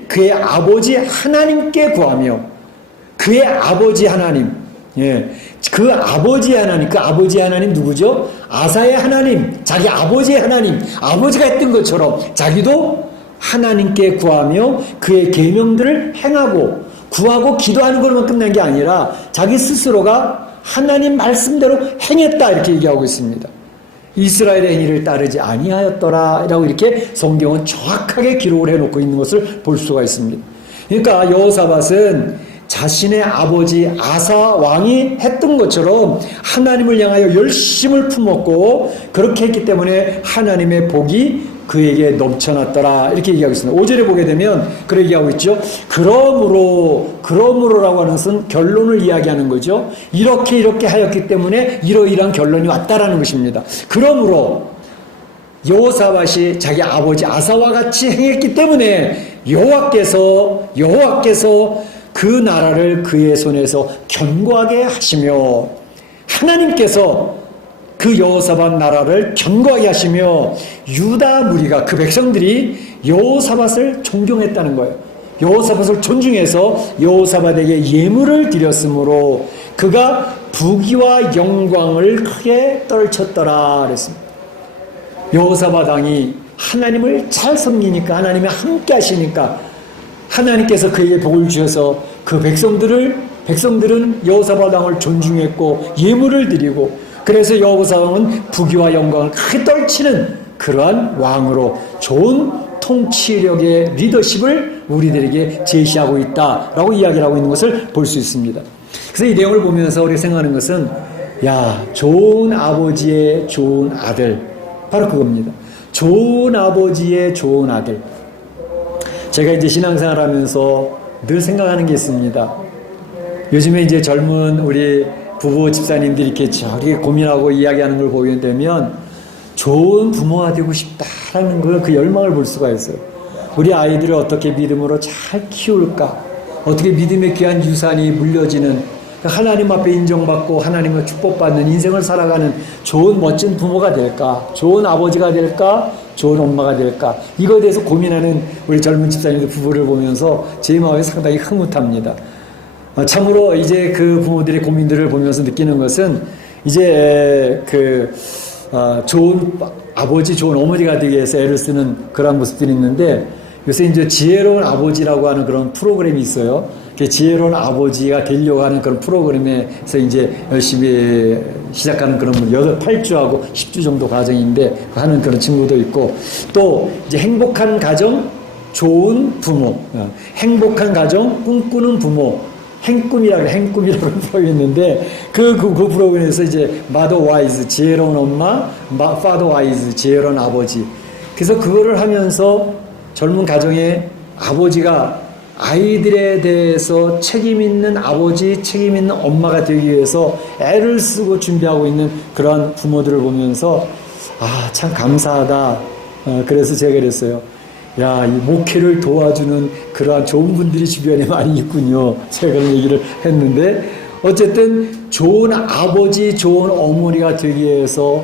그의 아버지 하나님께 구하며 그의 아버지 하나님, 그 아버지 하나님 누구죠? 아사의 하나님, 자기 아버지의 하나님, 아버지가 했던 것처럼 자기도 하나님께 구하며 그의 계명들을 행하고 구하고 기도하는 것만 끝난 게 아니라 자기 스스로가 하나님 말씀대로 행했다 이렇게 얘기하고 있습니다. 이스라엘의 행위를 따르지 아니하였더라 라고 이렇게 성경은 정확하게 기록을 해놓고 있는 것을 볼 수가 있습니다. 그러니까 여호사밧은 자신의 아버지 아사 왕이 했던 것처럼 하나님을 향하여 열심을 품었고 그렇게 했기 때문에 하나님의 복이 그에게 넘쳐났더라 이렇게 얘기하고 있습니다. 5절에 보게 되면 그렇게 얘기하고 있죠. 그러므로라고 하는 것은 결론을 이야기하는 거죠. 이렇게 하였기 때문에 이러이러한 결론이 왔다라는 것입니다. 그러므로 여호사밧이 자기 아버지 아사와 같이 행했기 때문에 여호와께서 그 나라를 그의 손에서 견고하게 하시며 하나님께서 그 여호사밧 나라를 견고하게 하시며 유다 무리가 그 백성들이 여호사밧을 존경했다는 거예요. 여호사밧을 존중해서 여호사밧에게 예물을 드렸으므로 그가 부귀와 영광을 크게 떨쳤더라 그랬습니다. 여호사밧 왕이 하나님을 잘 섬기니까 하나님이 함께 하시니까 하나님께서 그에게 복을 주셔서 그 백성들은 여호사밧 왕을 존중했고 예물을 드리고 그래서 여호사밧 왕은 부귀와 영광을 크게 떨치는 그러한 왕으로 좋은 통치력의 리더십을 우리들에게 제시하고 있다라고 이야기를 하고 있는 것을 볼 수 있습니다. 그래서 이 내용을 보면서 우리가 생각하는 것은 좋은 아버지의 좋은 아들 바로 그겁니다. 좋은 아버지의 좋은 아들. 제가 이제 신앙생활 하면서 늘 생각하는 게 있습니다. 요즘에 이제 젊은 우리 부부 집사님들이 이렇게 저렇게 고민하고 이야기하는 걸 보게 되면 좋은 부모가 되고 싶다라는 걸 그 열망을 볼 수가 있어요. 우리 아이들을 어떻게 믿음으로 잘 키울까? 어떻게 믿음의 귀한 유산이 물려지는 하나님 앞에 인정받고 하나님의 축복받는 인생을 살아가는 좋은 멋진 부모가 될까? 좋은 아버지가 될까? 좋은 엄마가 될까? 이거에 대해서 고민하는 우리 젊은 집사님들 부부를 보면서 제 마음이 상당히 흐뭇합니다. 참으로 이제 그 부모들의 고민들을 보면서 느끼는 것은 이제 좋은 아버지, 좋은 어머니가 되기 위해서 애를 쓰는 그런 모습들이 있는데 요새 이제 지혜로운 아버지라고 하는 그런 프로그램이 있어요. 지혜로운 아버지가 되려고 하는 그런 프로그램에서 이제 열심히 시작하는 그런 8주하고 10주 정도 과정인데 하는 그런 친구도 있고 또 이제 행복한 가정, 좋은 부모, 행복한 가정, 꿈꾸는 부모, 행꿈이라고 프로그램인데 그 프로그램에서 이제 Mother Wise, 지혜로운 엄마, Father Wise, 지혜로운 아버지. 그래서 그거를 하면서 젊은 가정의 아버지가 아이들에 대해서 책임 있는 아버지, 책임 있는 엄마가 되기 위해서 애를 쓰고 준비하고 있는 그러한 부모들을 보면서 참 감사하다. 그래서 제가 그랬어요. 야, 이 목회를 도와주는 그러한 좋은 분들이 주변에 많이 있군요. 제가 그런 얘기를 했는데 어쨌든 좋은 아버지, 좋은 어머니가 되기 위해서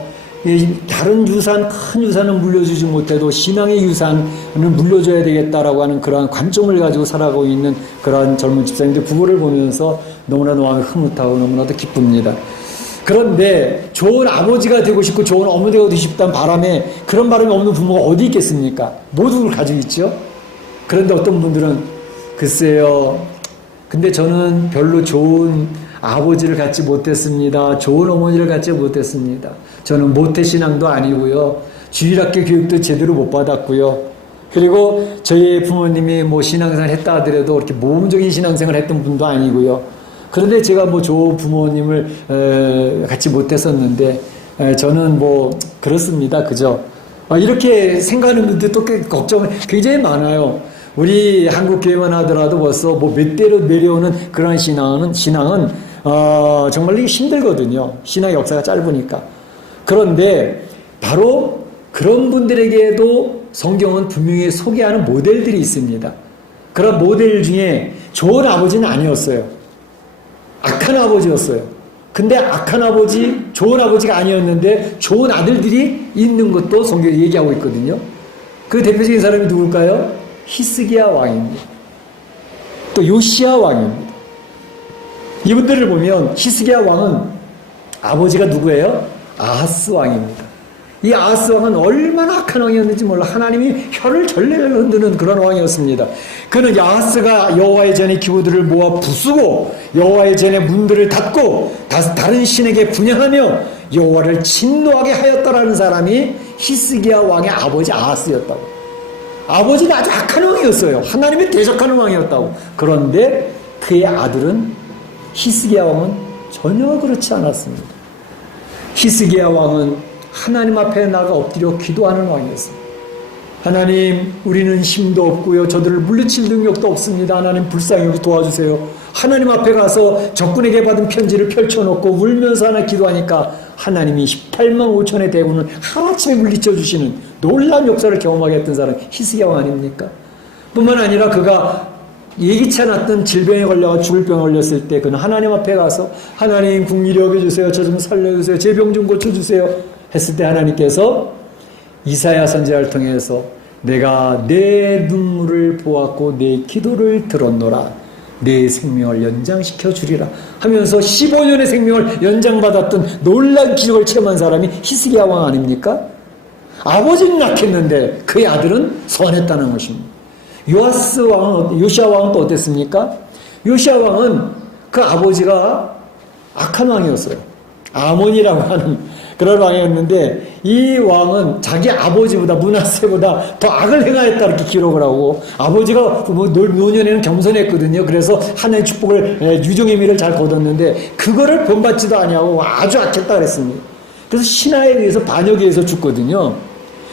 다른 유산, 큰 유산은 물려주지 못해도 신앙의 유산을 물려줘야 되겠다라고 하는 그러한 관점을 가지고 살아가고 있는 그러한 젊은 집사님들 부부를 보면서 너무나도 마음이 흐뭇하고 너무나도 기쁩니다. 그런데 좋은 아버지가 되고 싶고 좋은 어머니가 되고 싶다는 바람에 그런 바람이 없는 부모가 어디 있겠습니까? 모두를 가지고 있죠. 그런데 어떤 분들은 글쎄요. 근데 저는 별로 좋은 아버지를 갖지 못했습니다. 좋은 어머니를 갖지 못했습니다. 저는 모태신앙도 아니고요. 주일학교 교육도 제대로 못 받았고요. 그리고 저희 부모님이 신앙생활 했다 하더라도 그렇게 모험적인 신앙생활을 했던 분도 아니고요. 그런데 제가 좋은 부모님을 갖지 못했었는데 저는 그렇습니다. 그죠? 이렇게 생각하는 분들 또 걱정이 굉장히 많아요. 우리 한국 교회만 하더라도 벌써 몇 대로 내려오는 그런 신앙은 정말 힘들거든요. 신앙의 역사가 짧으니까. 그런데 바로 그런 분들에게도 성경은 분명히 소개하는 모델들이 있습니다. 그런 모델 중에 좋은 아버지는 아니었어요. 악한 아버지였어요. 근데 악한 아버지, 좋은 아버지가 아니었는데 좋은 아들들이 있는 것도 성경이 얘기하고 있거든요. 그 대표적인 사람이 누굴까요? 히스기야 왕입니다. 또 요시야 왕입니다. 이분들을 보면 히스기야 왕은 아버지가 누구예요? 아하스 왕입니다. 이 아하스 왕은 얼마나 악한 왕이었는지 몰라. 하나님이 혀를 절레절레 흔드는 그런 왕이었습니다. 그는 아하스가 여호와의 전에 기구들을 모아 부수고 여호와의 전에 문들을 닫고 다른 신에게 분양하며 여호와를 진노하게 하였다라는 사람이 히스기야 왕의 아버지 아하스였다고. 아버지는 아주 악한 왕이었어요. 하나님이 대적하는 왕이었다고. 그런데 그의 아들은 히스기야 왕은 전혀 그렇지 않았습니다. 히스기야 왕은 하나님 앞에 나가 엎드려 기도하는 왕이었습니다. 하나님, 우리는 힘도 없고요. 저들을 물리칠 능력도 없습니다. 하나님, 불쌍히 우리 도와주세요. 하나님 앞에 가서 적군에게 받은 편지를 펼쳐놓고 울면서 하나 기도하니까 하나님이 18만 5천의 대군을 하루아침에 물리쳐 주시는 놀라운 역사를 경험하게 했던 사람이 히스기야 왕 아닙니까? 뿐만 아니라 그가 예기치 않았던 질병에 걸려가 죽을 병에 걸렸을 때 그는 하나님 앞에 가서 하나님 긍휼히 여겨주세요. 저 좀 살려주세요. 제 병 좀 고쳐주세요. 했을 때 하나님께서 이사야 선지자를 통해서 내가 내 눈물을 보았고 내 기도를 들었노라. 내 생명을 연장시켜 주리라 하면서 15년의 생명을 연장받았던 놀라운 기적을 체험한 사람이 히스기야 왕 아닙니까? 아버지는 악했는데 그의 아들은 선했다는 것입니다. 요시야 왕은 또 어땠습니까? 요시야 왕은 그 아버지가 악한 왕이었어요. 아몬이라고 하는 그런 왕이었는데 이 왕은 자기 아버지보다 므낫세보다 더 악을 행하였다 이렇게 기록을 하고 아버지가 노년에는 겸손했거든요. 그래서 하나님의 축복을 유종의 미를 잘 거뒀는데 그거를 본받지도 아니하고 아주 악했다 그랬습니다. 그래서 신하에 의해서 반역에 의해서 죽거든요.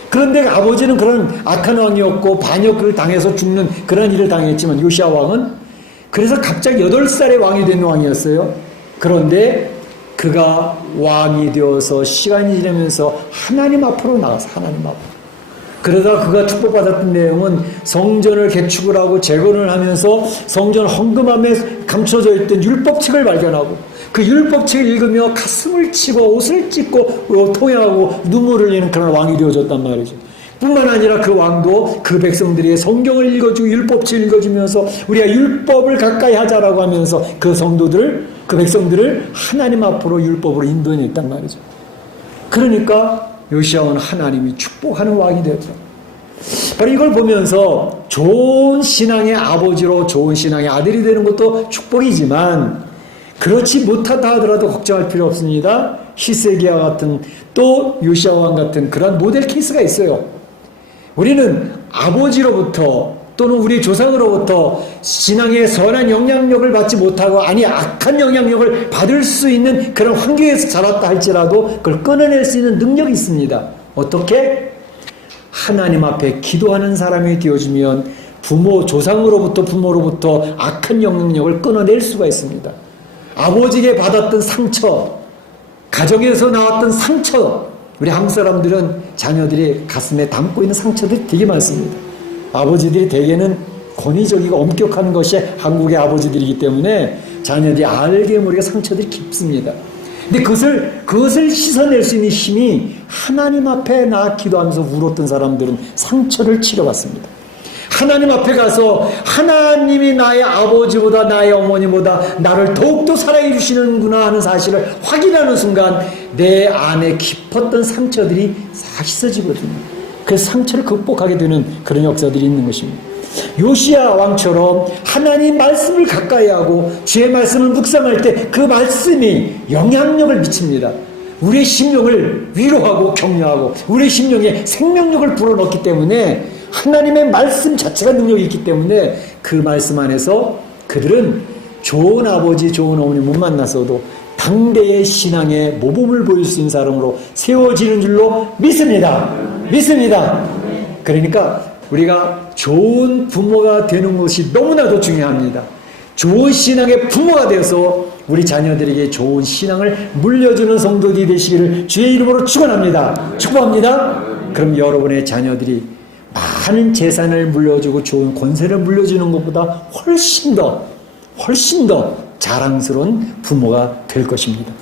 그런데 아버지는 그런 악한 왕이었고 반역을 당해서 죽는 그런 일을 당했지만 요시야 왕은 그래서 갑자기 8살의 왕이 된 왕이었어요. 그런데 그가 왕이 되어서 시간이 지나면서 하나님 앞으로 나가서 하나님 앞으로. 그러다 그가 축복받았던 내용은 성전을 개축을 하고 재건을 하면서 성전 헌금함에 감춰져 있던 율법책을 발견하고 그 율법책을 읽으며 가슴을 치고 옷을 찢고 통회하고 눈물을 흘리는 그런 왕이 되어졌단 말이죠. 뿐만 아니라 그 왕도 그 백성들이 성경을 읽어주고 율법책을 읽어주면서 우리가 율법을 가까이 하자라고 하면서 그 성도들을 그 백성들을 하나님 앞으로 율법으로 인도해냈단 말이죠. 그러니까 요시야는 하나님이 축복하는 왕이 되었다. 바로 이걸 보면서 좋은 신앙의 아버지로 좋은 신앙의 아들이 되는 것도 축복이지만 그렇지 못하다 하더라도 걱정할 필요 없습니다. 히스기야 같은 또 요시야 왕 같은 그런 모델 케이스가 있어요. 우리는 아버지로부터 또는 우리 조상으로부터 신앙의 선한 영향력을 받지 못하고 아니 악한 영향력을 받을 수 있는 그런 환경에서 자랐다 할지라도 그걸 끊어낼 수 있는 능력이 있습니다. 어떻게? 하나님 앞에 기도하는 사람이 되어주면 조상으로부터 부모로부터 악한 영향력을 끊어낼 수가 있습니다. 아버지에게 받았던 상처, 가정에서 나왔던 상처, 우리 한국 사람들은 자녀들이 가슴에 담고 있는 상처들이 되게 많습니다. 아버지들이 대개는 권위적이고 엄격한 것이 한국의 아버지들이기 때문에 자녀들이 알게 모르게 상처들이 깊습니다. 근데 그것을 씻어낼 수 있는 힘이 하나님 앞에 나아 기도하면서 울었던 사람들은 상처를 치료받습니다. 하나님 앞에 가서 하나님이 나의 아버지보다 나의 어머니보다 나를 더욱더 사랑해 주시는구나 하는 사실을 확인하는 순간 내 안에 깊었던 상처들이 싹 씻어지거든요. 그래서 상처를 극복하게 되는 그런 역사들이 있는 것입니다. 요시야 왕처럼 하나님 말씀을 가까이 하고 주의 말씀을 묵상할 때 그 말씀이 영향력을 미칩니다. 우리의 심령을 위로하고 격려하고 우리의 심령에 생명력을 불어넣기 때문에 하나님의 말씀 자체가 능력이 있기 때문에 그 말씀 안에서 그들은 좋은 아버지 좋은 어머니 못 만났어도 당대의 신앙의 모범을 보일 수 있는 사람으로 세워지는 줄로 믿습니다. 그러니까 우리가 좋은 부모가 되는 것이 너무나도 중요합니다. 좋은 신앙의 부모가 되어서 우리 자녀들에게 좋은 신앙을 물려주는 성도들이 되시기를 주의 이름으로 축원합니다. 축복합니다. 그럼 여러분의 자녀들이 많은 재산을 물려주고 좋은 권세를 물려주는 것보다 훨씬 더 자랑스러운 부모가 될 것입니다.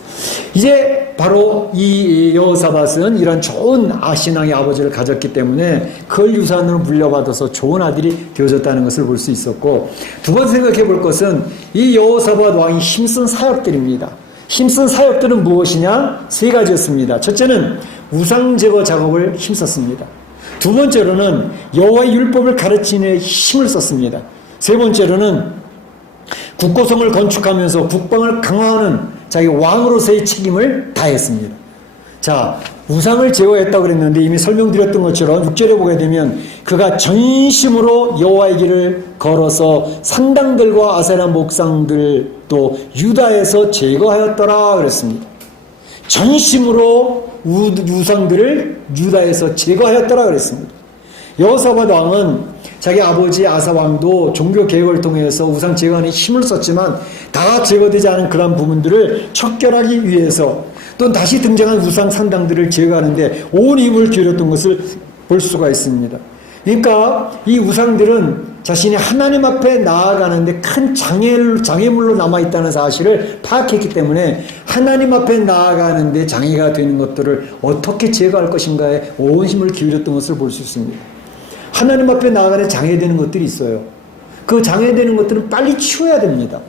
이제 바로 이 여호사밧은 이런 좋은 신앙의 아버지를 가졌기 때문에 그걸 유산으로 물려받아서 좋은 아들이 되어졌다는 것을 볼 수 있었고, 두 번째 생각해 볼 것은 이 여호사밧 왕이 힘쓴 사역들입니다. 힘쓴 사역들은 무엇이냐? 세 가지였습니다. 첫째는 우상 제거 작업을 힘썼습니다. 두 번째로는 여호와의 율법을 가르치는 힘을 썼습니다. 세 번째로는 국고성을 건축하면서 국방을 강화하는 자기 왕으로서의 책임을 다했습니다. 자, 우상을 제거했다고 그랬는데 이미 설명드렸던 것처럼 6절에 보게 되면 그가 전심으로 여호와의 길을 걸어서 산당들과 아세라 목상들 또 유다에서 제거하였더라 그랬습니다. 전심으로 우상들을 유다에서 제거하였더라 그랬습니다. 여호사밧 왕은 자기 아버지 아사 왕도 종교 개혁을 통해서 우상 제거하는 힘을 썼지만 다 제거되지 않은 그런 부분들을 척결하기 위해서 또 다시 등장한 우상 산당들을 제거하는데 온 힘을 기울였던 것을 볼 수가 있습니다. 그러니까 이 우상들은 자신이 하나님 앞에 나아가는데 큰 장애물로 남아있다는 사실을 파악했기 때문에 하나님 앞에 나아가는데 장애가 되는 것들을 어떻게 제거할 것인가에 온 힘을 기울였던 것을 볼 수 있습니다. 하나님 앞에 나아가는 장애되는 것들이 있어요. 그 장애되는 것들은 빨리 치워야 됩니다.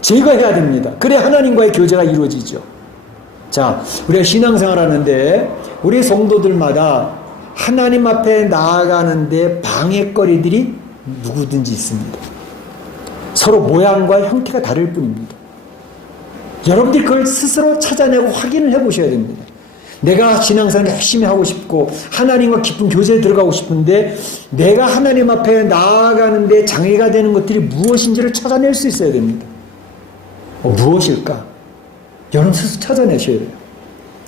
제거해야 됩니다. 그래야 하나님과의 교제가 이루어지죠. 자, 우리가 신앙생활 하는데 우리 성도들마다 하나님 앞에 나아가는데 방해거리들이 누구든지 있습니다. 서로 모양과 형태가 다를 뿐입니다. 여러분들이 그걸 스스로 찾아내고 확인을 해보셔야 됩니다. 내가 신앙생활 열심히 하고 싶고 하나님과 깊은 교제에 들어가고 싶은데 내가 하나님 앞에 나아가는데 장애가 되는 것들이 무엇인지를 찾아낼 수 있어야 됩니다. 무엇일까? 여러분 스스로 찾아내셔야 돼요.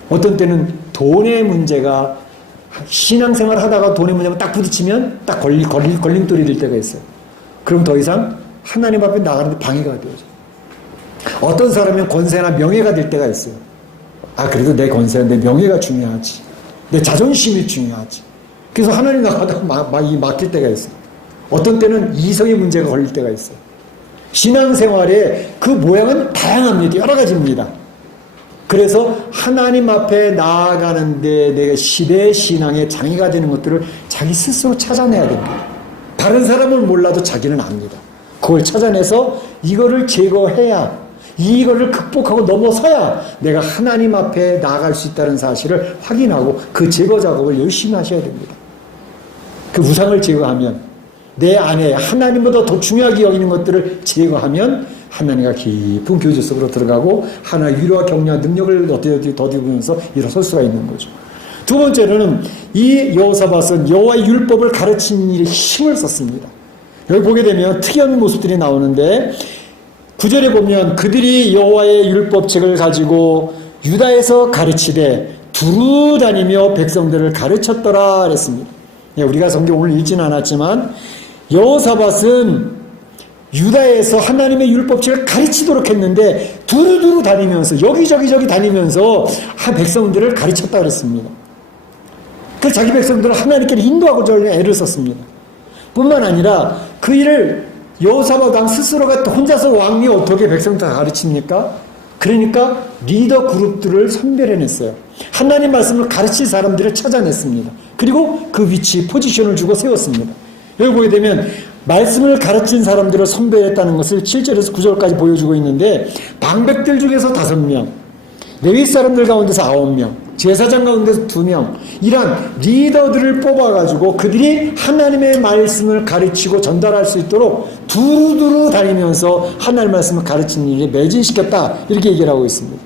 어떤 때는 돈의 문제가 신앙생활 하다가 돈의 문제가 딱 부딪히면 딱 걸림돌이 될 때가 있어요. 그럼 더 이상 하나님 앞에 나가는데 방해가 되어져. 어떤 사람은 권세나 명예가 될 때가 있어요. 아, 그래도 내 권세는 내 명예가 중요하지. 내 자존심이 중요하지. 그래서 하나님 나가다가 막힐 때가 있어요. 어떤 때는 이성의 문제가 걸릴 때가 있어요. 신앙생활의 그 모양은 다양합니다. 여러 가지입니다. 그래서 하나님 앞에 나아가는데 내가 시대의 신앙의 장애가 되는 것들을 자기 스스로 찾아내야 됩니다. 다른 사람을 몰라도 자기는 압니다. 그걸 찾아내서 이거를 제거해야, 이거를 극복하고 넘어서야 내가 하나님 앞에 나아갈 수 있다는 사실을 확인하고 그 제거 작업을 열심히 하셔야 됩니다. 그 우상을 제거하면, 내 안에 하나님보다 더 중요하게 여기는 것들을 제거하면 하나님과 깊은 교제 속으로 들어가고 하나의 위로와 격려와 능력을 더디면서 일어설 수가 있는 거죠. 두 번째로는 이 여호사밧은 여호와의 율법을 가르치는 일에 힘을 썼습니다. 여기 보게 되면 특이한 모습들이 나오는데 9절에 보면 그들이 여호와의 율법책을 가지고 유다에서 가르치되 두루 다니며 백성들을 가르쳤더라 그랬습니다. 우리가 성경 오늘 읽지는 않았지만 여호사밧은 유다에서 하나님의 율법책을 가르치도록 했는데 두루두루 다니면서 여기저기 다니면서 백성들을 가르쳤다 그랬습니다. 그 자기 백성들을 하나님께 인도하고 전혀 애를 썼습니다. 뿐만 아니라 그 일을 여호사밧 왕 스스로가 혼자서 왕이 어떻게 백성들 가르칩니까? 그러니까 리더 그룹들을 선별해냈어요. 하나님 말씀을 가르칠 사람들을 찾아냈습니다. 그리고 그 위치 포지션을 주고 세웠습니다. 여기 보게 되면 말씀을 가르친 사람들을 선별했다는 것을 7절에서 9절까지 보여주고 있는데 방백들 중에서 5명, 레위 사람들 가운데서 9명, 제사장 가운데서 2명, 이런 리더들을 뽑아가지고 그들이 하나님의 말씀을 가르치고 전달할 수 있도록 두루두루 다니면서 하나님 말씀을 가르치는 일에 매진시켰다, 이렇게 얘기를 하고 있습니다.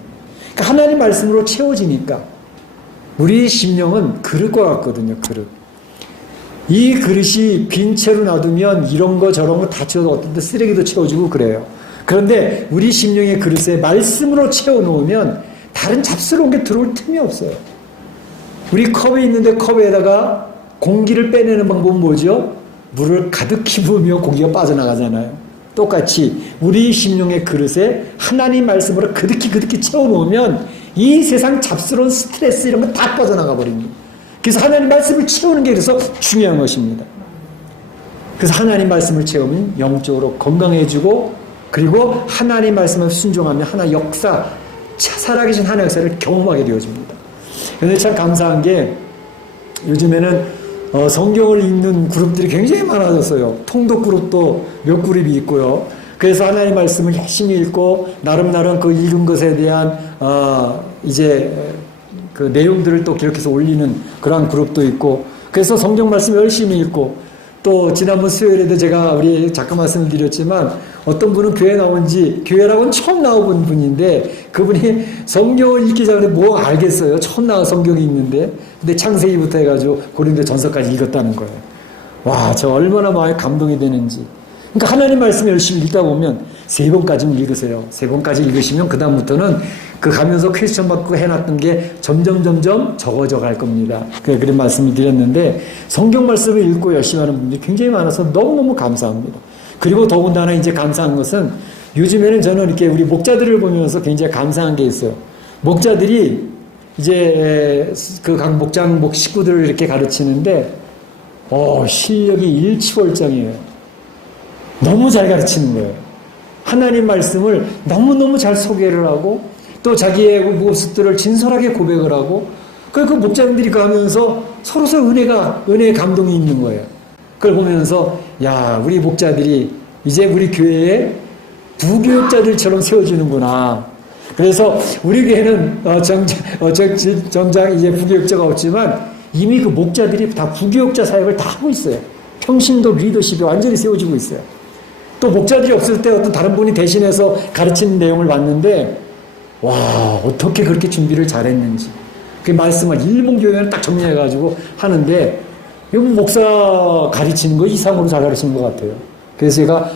그러니까 하나님 말씀으로 채워지니까 우리 심령은 그릇과 같거든요. 그릇. 이 그릇이 빈 채로 놔두면 이런 거 저런 거 다 채워도 어떤 때 쓰레기도 채워지고 그래요. 그런데 우리 심령의 그릇에 말씀으로 채워놓으면 다른 잡스러운 게 들어올 틈이 없어요. 우리 컵이 있는데 컵에다가 공기를 빼내는 방법은 뭐죠? 물을 가득히 부으며 공기가 빠져나가잖아요. 똑같이 우리 심령의 그릇에 하나님 말씀으로 그득히 채워놓으면 이 세상 잡스러운 스트레스 이런 거 다 빠져나가 버립니다. 그래서 하나님 말씀을 채우는 게 그래서 중요한 것입니다. 그래서 하나님 말씀을 채우면 영적으로 건강해지고 그리고 하나님 말씀을 순종하면 하나 역사, 살아계신 하나의 역사를 경험하게 되어집니다. 그런데 참 감사한 게 요즘에는 성경을 읽는 그룹들이 굉장히 많아졌어요. 통독 그룹도 몇 그룹이 있고요. 그래서 하나님 말씀을 열심히 읽고 나름 그 읽은 것에 대한 이제 그 내용들을 또 기록해서 올리는 그런 그룹도 있고, 그래서 성경 말씀 열심히 읽고, 또 지난번 수요일에도 제가 우리 잠깐 말씀을 드렸지만 어떤 분은 교회라고는 처음 나와본 분인데 그분이 성경을 읽기 전에 뭐 알겠어요. 처음 나와 성경이 있는데 근데 창세기부터 해가지고 고린도 전서까지 읽었다는 거예요. 와, 저 얼마나 마음에 감동이 되는지. 그러니까 하나님 말씀 열심히 읽다 보면 3번까지는 읽으세요. 3번까지 읽으시면 그 다음부터는 그 가면서 퀘스천 받고 해놨던 게 점점 적어져 갈 겁니다. 그런 말씀을 드렸는데 성경 말씀을 읽고 열심히 하는 분들이 굉장히 많아서 너무너무 감사합니다. 그리고 더군다나 이제 감사한 것은 요즘에는 저는 이렇게 우리 목자들을 보면서 굉장히 감사한 게 있어요. 목자들이 이제 그 각 목장 식구들을 이렇게 가르치는데 실력이 일치월장이에요. 너무 잘 가르치는 거예요. 하나님 말씀을 너무너무 잘 소개를 하고 또 자기의 모습들을 진솔하게 고백을 하고 그 목자님들이 가면서 서로서로 은혜의 감동이 있는 거예요. 그걸 보면서 야, 우리 목자들이 이제 우리 교회에 부교육자들처럼 세워지는구나. 그래서 우리 교회는 정작 이제 부교육자가 없지만 이미 그 목자들이 다 부교육자 사역을 다 하고 있어요. 평신도 리더십이 완전히 세워지고 있어요. 또 목자들이 없을 때 어떤 다른 분이 대신해서 가르치는 내용을 봤는데 와, 어떻게 그렇게 준비를 잘했는지 그 말씀을 일본교회를 딱 정리해가지고 하는데 이 목사 가르치는 거 이상으로 잘 가르치는 것 같아요. 그래서 제가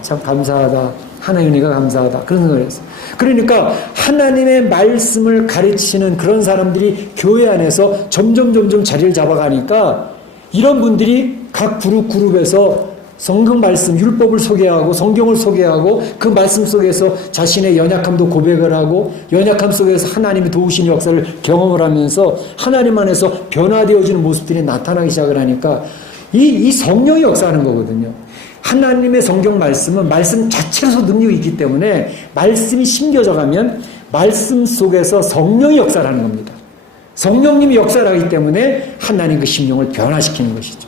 참 감사하다. 하나의 은혜가 감사하다. 그런 생각을 했어요. 그러니까 하나님의 말씀을 가르치는 그런 사람들이 교회 안에서 점점 자리를 잡아가니까 이런 분들이 각 그룹에서 성경 말씀, 율법을 소개하고 성경을 소개하고 그 말씀 속에서 자신의 연약함도 고백을 하고 연약함 속에서 하나님의 도우신 역사를 경험을 하면서 하나님 안에서 변화되어지는 모습들이 나타나기 시작을 하니까 이 성령이 역사하는 거거든요. 하나님의 성경 말씀은 말씀 자체로서 능력이 있기 때문에 말씀이 심겨져 가면 말씀 속에서 성령이 역사를 하는 겁니다. 성령님이 역사를 하기 때문에 하나님 그 심령을 변화시키는 것이죠.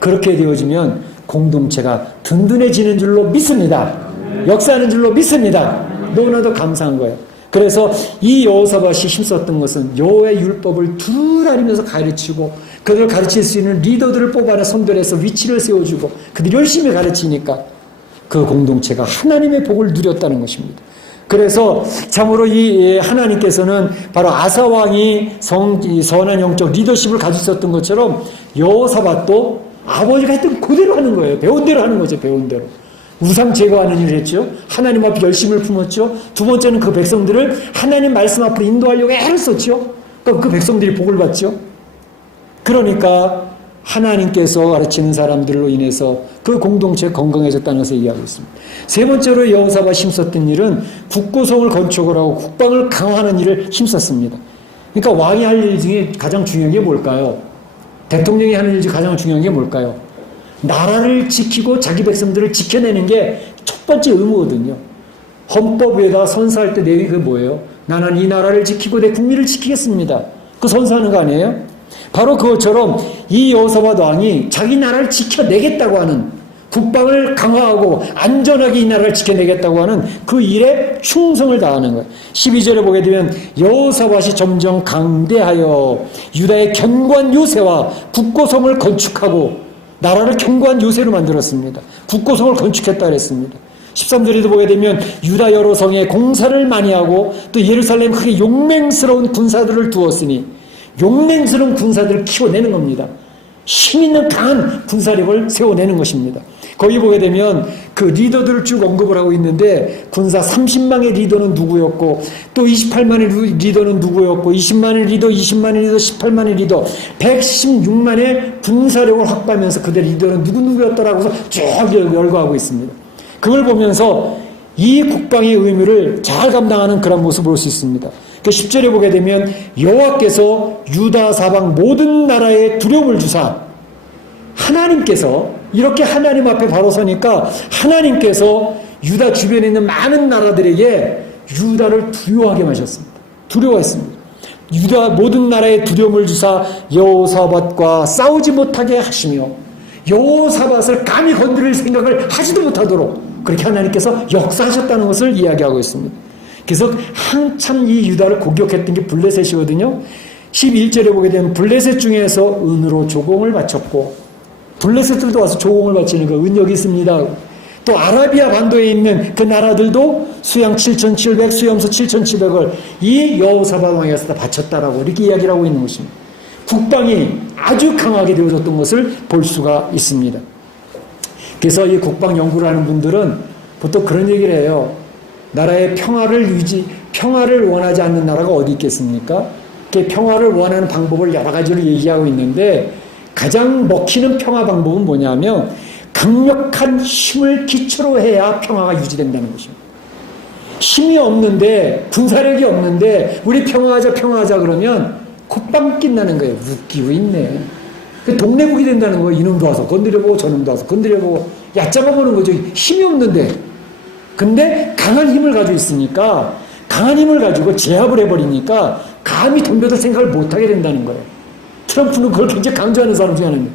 그렇게 되어지면 공동체가 든든해지는 줄로 믿습니다. 역사하는 줄로 믿습니다. 너무나도 감사한 거예요. 그래서 이 여호사밧이 힘썼던 것은 여호와의 율법을 둘 알리면서 가르치고 그들을 가르칠 수 있는 리더들을 뽑아내 선별해서 위치를 세워주고 그들이 열심히 가르치니까 그 공동체가 하나님의 복을 누렸다는 것입니다. 그래서 참으로 이 하나님께서는 바로 아사 왕이 선한 영적 리더십을 가지고 있었던 것처럼 여호사밧도 아버지가 했던 그대로 하는 거예요. 배운 대로 하는 거죠. 배운 대로. 우상 제거하는 일을 했죠. 하나님 앞에 열심을 품었죠. 두 번째는 그 백성들을 하나님 말씀 앞으로 인도하려고 애를 썼죠. 그러니까 그 백성들이 복을 받죠. 그러니까 하나님께서 가르치는 사람들로 인해서 그 공동체 건강해졌다는 것을 이야기하고 있습니다. 세 번째로 여호사밧이 힘썼던 일은 국고성을 건축을 하고 국방을 강화하는 일을 힘썼습니다. 그러니까 왕이 할 일 중에 가장 중요한 게 뭘까요? 대통령이 하는 일 중에 가장 중요한 게 뭘까요? 나라를 지키고 자기 백성들을 지켜내는 게 첫 번째 의무거든요. 헌법 위에다 선서할 때 내용이 그게 뭐예요? 나는 이 나라를 지키고 내 국민을 지키겠습니다. 그 선서하는 거 아니에요? 바로 그것처럼 이 여호사밧 왕이 자기 나라를 지켜내겠다고 하는 국방을 강화하고 안전하게 이 나라를 지켜내겠다고 하는 그 일에 충성을 다하는 거예요. 12절에 보게 되면 여호사밧이 점점 강대하여 유다의 견고한 요새와 국고성을 건축하고 나라를 견고한 요새로 만들었습니다. 국고성을 건축했다 그랬습니다. 13절에도 보게 되면 유다 여러 성에 공사를 많이 하고 또 예루살렘 크게 용맹스러운 군사들을 두었으니 용맹스러운 군사들을 키워내는 겁니다. 힘있는 강한 군사력을 세워내는 것입니다. 거기 보게 되면 그 리더들을 쭉 언급을 하고 있는데 군사 30만의 리더는 누구였고 또 28만의 리더는 누구였고 20만의 리더, 20만의 리더, 18만의 리더 116만의 군사력을 확보하면서 그들 리더는 누구였더라고 해서 쭉 열거하고 있습니다. 그걸 보면서 이 국방의 의무를 잘 감당하는 그런 모습을 볼 수 있습니다. 그 10절에 보게 되면 여호와께서 유다 사방 모든 나라에 두려움을 주사 하나님께서 이렇게 하나님 앞에 바로 서니까 하나님께서 유다 주변에 있는 많은 나라들에게 유다를 두려워하게 하셨습니다. 두려워했습니다. 유다 모든 나라에 두려움을 주사 여호사밧과 싸우지 못하게 하시며 여호사밧을 감히 건드릴 생각을 하지도 못하도록 그렇게 하나님께서 역사하셨다는 것을 이야기하고 있습니다. 그래서 한참 이 유다를 공격했던 게 블레셋이거든요. 11절에 보게 되면 블레셋 중에서 은으로 조공을 바쳤고 블레셋들도 와서 조공을 바치는 거 은역이 있습니다. 또 아라비아 반도에 있는 그 나라들도 수양 7,700, 수염소 7,700을 이 여호사밧 왕에서 다 바쳤다라고 이렇게 이야기를 하고 있는 것입니다. 국방이 아주 강하게 되어졌던 것을 볼 수가 있습니다. 그래서 이 국방 연구를 하는 분들은 보통 그런 얘기를 해요. 나라의 평화를 원하지 않는 나라가 어디 있겠습니까? 평화를 원하는 방법을 여러 가지로 얘기하고 있는데 가장 먹히는 평화 방법은 뭐냐면 강력한 힘을 기초로 해야 평화가 유지된다는 것입니다. 힘이 없는데 군사력이 없는데 우리 평화하자 그러면 콧방 낀다는 거예요. 웃기고 있네. 동네북이 된다는 거예요. 이놈도 와서 건드려보고 저놈도 와서 건드려보고 얕잡아보는 거죠. 힘이 없는데. 근데 강한 힘을 가지고 있으니까 강한 힘을 가지고 제압을 해버리니까 감히 덤벼들 생각을 못하게 된다는 거예요. 트럼프는 그걸 굉장히 강조하는 사람 중에 하나입니다.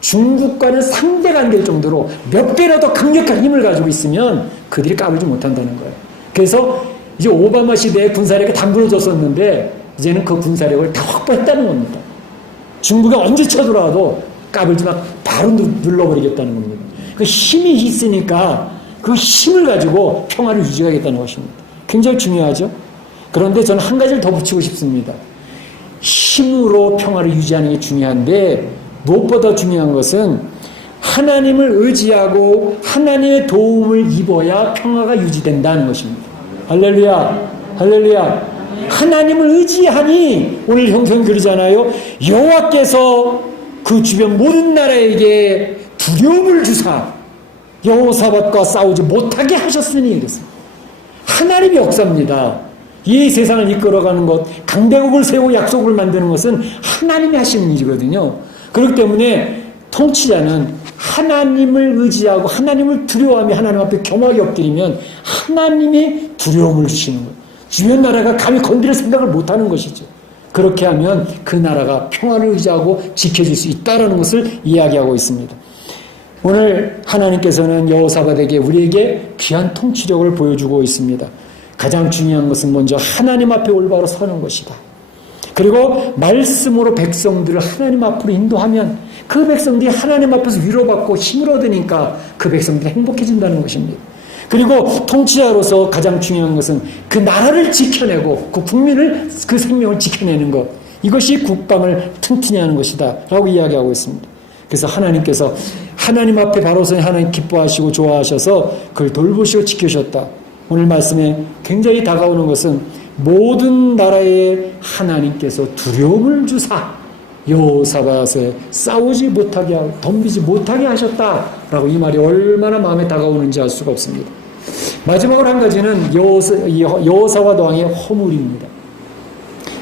중국과는 상대가 안 될 정도로 몇 배라도 강력한 힘을 가지고 있으면 그들이 까불지 못한다는 거예요. 그래서 이제 오바마 시대에 군사력이 다 무너졌었는데 이제는 그 군사력을 다 확보했다는 겁니다. 중국이 언제 쳐들어와도 까불지만 바로 눌러버리겠다는 겁니다. 그 힘이 있으니까 그 힘을 가지고 평화를 유지하겠다는 것입니다. 굉장히 중요하죠. 그런데 저는 한 가지를 더 붙이고 싶습니다. 힘으로 평화를 유지하는 게 중요한데 무엇보다 중요한 것은 하나님을 의지하고 하나님의 도움을 입어야 평화가 유지된다는 것입니다. 할렐루야, 할렐루야. 하나님을 의지하니 오늘 형성 그러잖아요. 여호와께서 그 주변 모든 나라에게 두려움을 주사 여호사밧과 싸우지 못하게 하셨으니 그랬습니다. 하나님의 역사입니다. 이 세상을 이끌어가는 것, 강대국을 세우고 약속을 만드는 것은 하나님이 하시는 일이거든요. 그렇기 때문에 통치자는 하나님을 의지하고 하나님을 두려워하며 하나님 앞에 겸하게 엎드리면 하나님이 두려움을 주시는 거예요. 주변 나라가 감히 건드릴 생각을 못하는 것이죠. 그렇게 하면 그 나라가 평화를 의지하고 지켜질 수 있다는 것을 이야기하고 있습니다. 오늘 하나님께서는 여호사밧에게 우리에게 귀한 통치력을 보여주고 있습니다. 가장 중요한 것은 먼저 하나님 앞에 올바로 서는 것이다. 그리고 말씀으로 백성들을 하나님 앞으로 인도하면 그 백성들이 하나님 앞에서 위로받고 힘을 얻으니까 그 백성들이 행복해진다는 것입니다. 그리고 통치자로서 가장 중요한 것은 그 나라를 지켜내고 그 국민을, 그 생명을 지켜내는 것, 이것이 국방을 튼튼히 하는 것이다 라고 이야기하고 있습니다. 그래서 하나님께서 하나님 앞에 바로 서니 하나님 기뻐하시고 좋아하셔서 그를 돌보시고 지키셨다. 오늘 말씀에 굉장히 다가오는 것은 모든 나라에 하나님께서 두려움을 주사 여호사밧에 싸우지 못하게 하고 덤비지 못하게 하셨다라고 이 말이 얼마나 마음에 다가오는지 알 수가 없습니다. 마지막으로 한 가지는 여호사밧 왕의 허물입니다.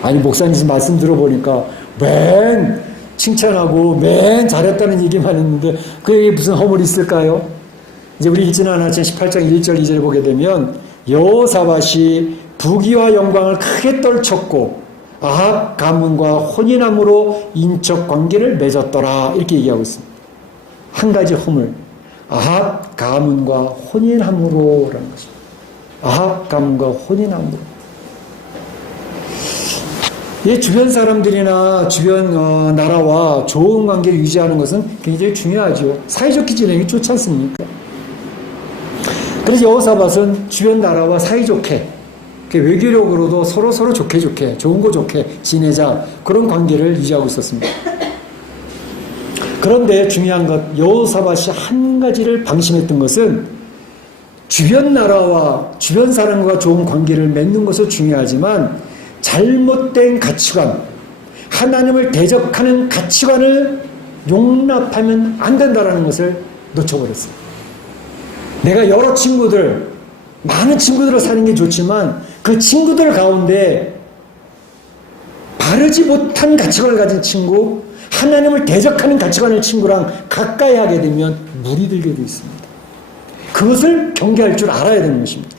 아니 목사님 말씀 들어보니까 맨 칭찬하고 맨 잘했다는 얘기만 했는데 그게 무슨 허물이 있을까요? 이제 우리 읽지는 않았지만 18장 1절 2절에 보게 되면 여호사밧이 부귀와 영광을 크게 떨쳤고 아합 가문과 혼인함으로 인척 관계를 맺었더라 이렇게 얘기하고 있습니다. 한 가지 허물, 아합 가문과 혼인함으로라는 것입니다. 아합 가문과 혼인함으로. 주변 사람들이나 주변 나라와 좋은 관계를 유지하는 것은 굉장히 중요하죠. 사이좋게 지내기 좋지 않습니까? 그래서 여호사밧은 주변 나라와 사이좋게 외교력으로도 서로 좋게 좋은 거 좋게 지내자 그런 관계를 유지하고 있었습니다. 그런데 중요한 것 여호사밧이 한 가지를 방심했던 것은 주변 나라와 주변 사람과 좋은 관계를 맺는 것도 중요하지만 잘못된 가치관, 하나님을 대적하는 가치관을 용납하면 안 된다는 것을 놓쳐버렸어요. 내가 여러 친구들, 많은 친구들을 사는 게 좋지만 그 친구들 가운데 바르지 못한 가치관을 가진 친구, 하나님을 대적하는 가치관의 친구랑 가까이 하게 되면 물이 들게 되어 있습니다. 그것을 경계할 줄 알아야 되는 것입니다.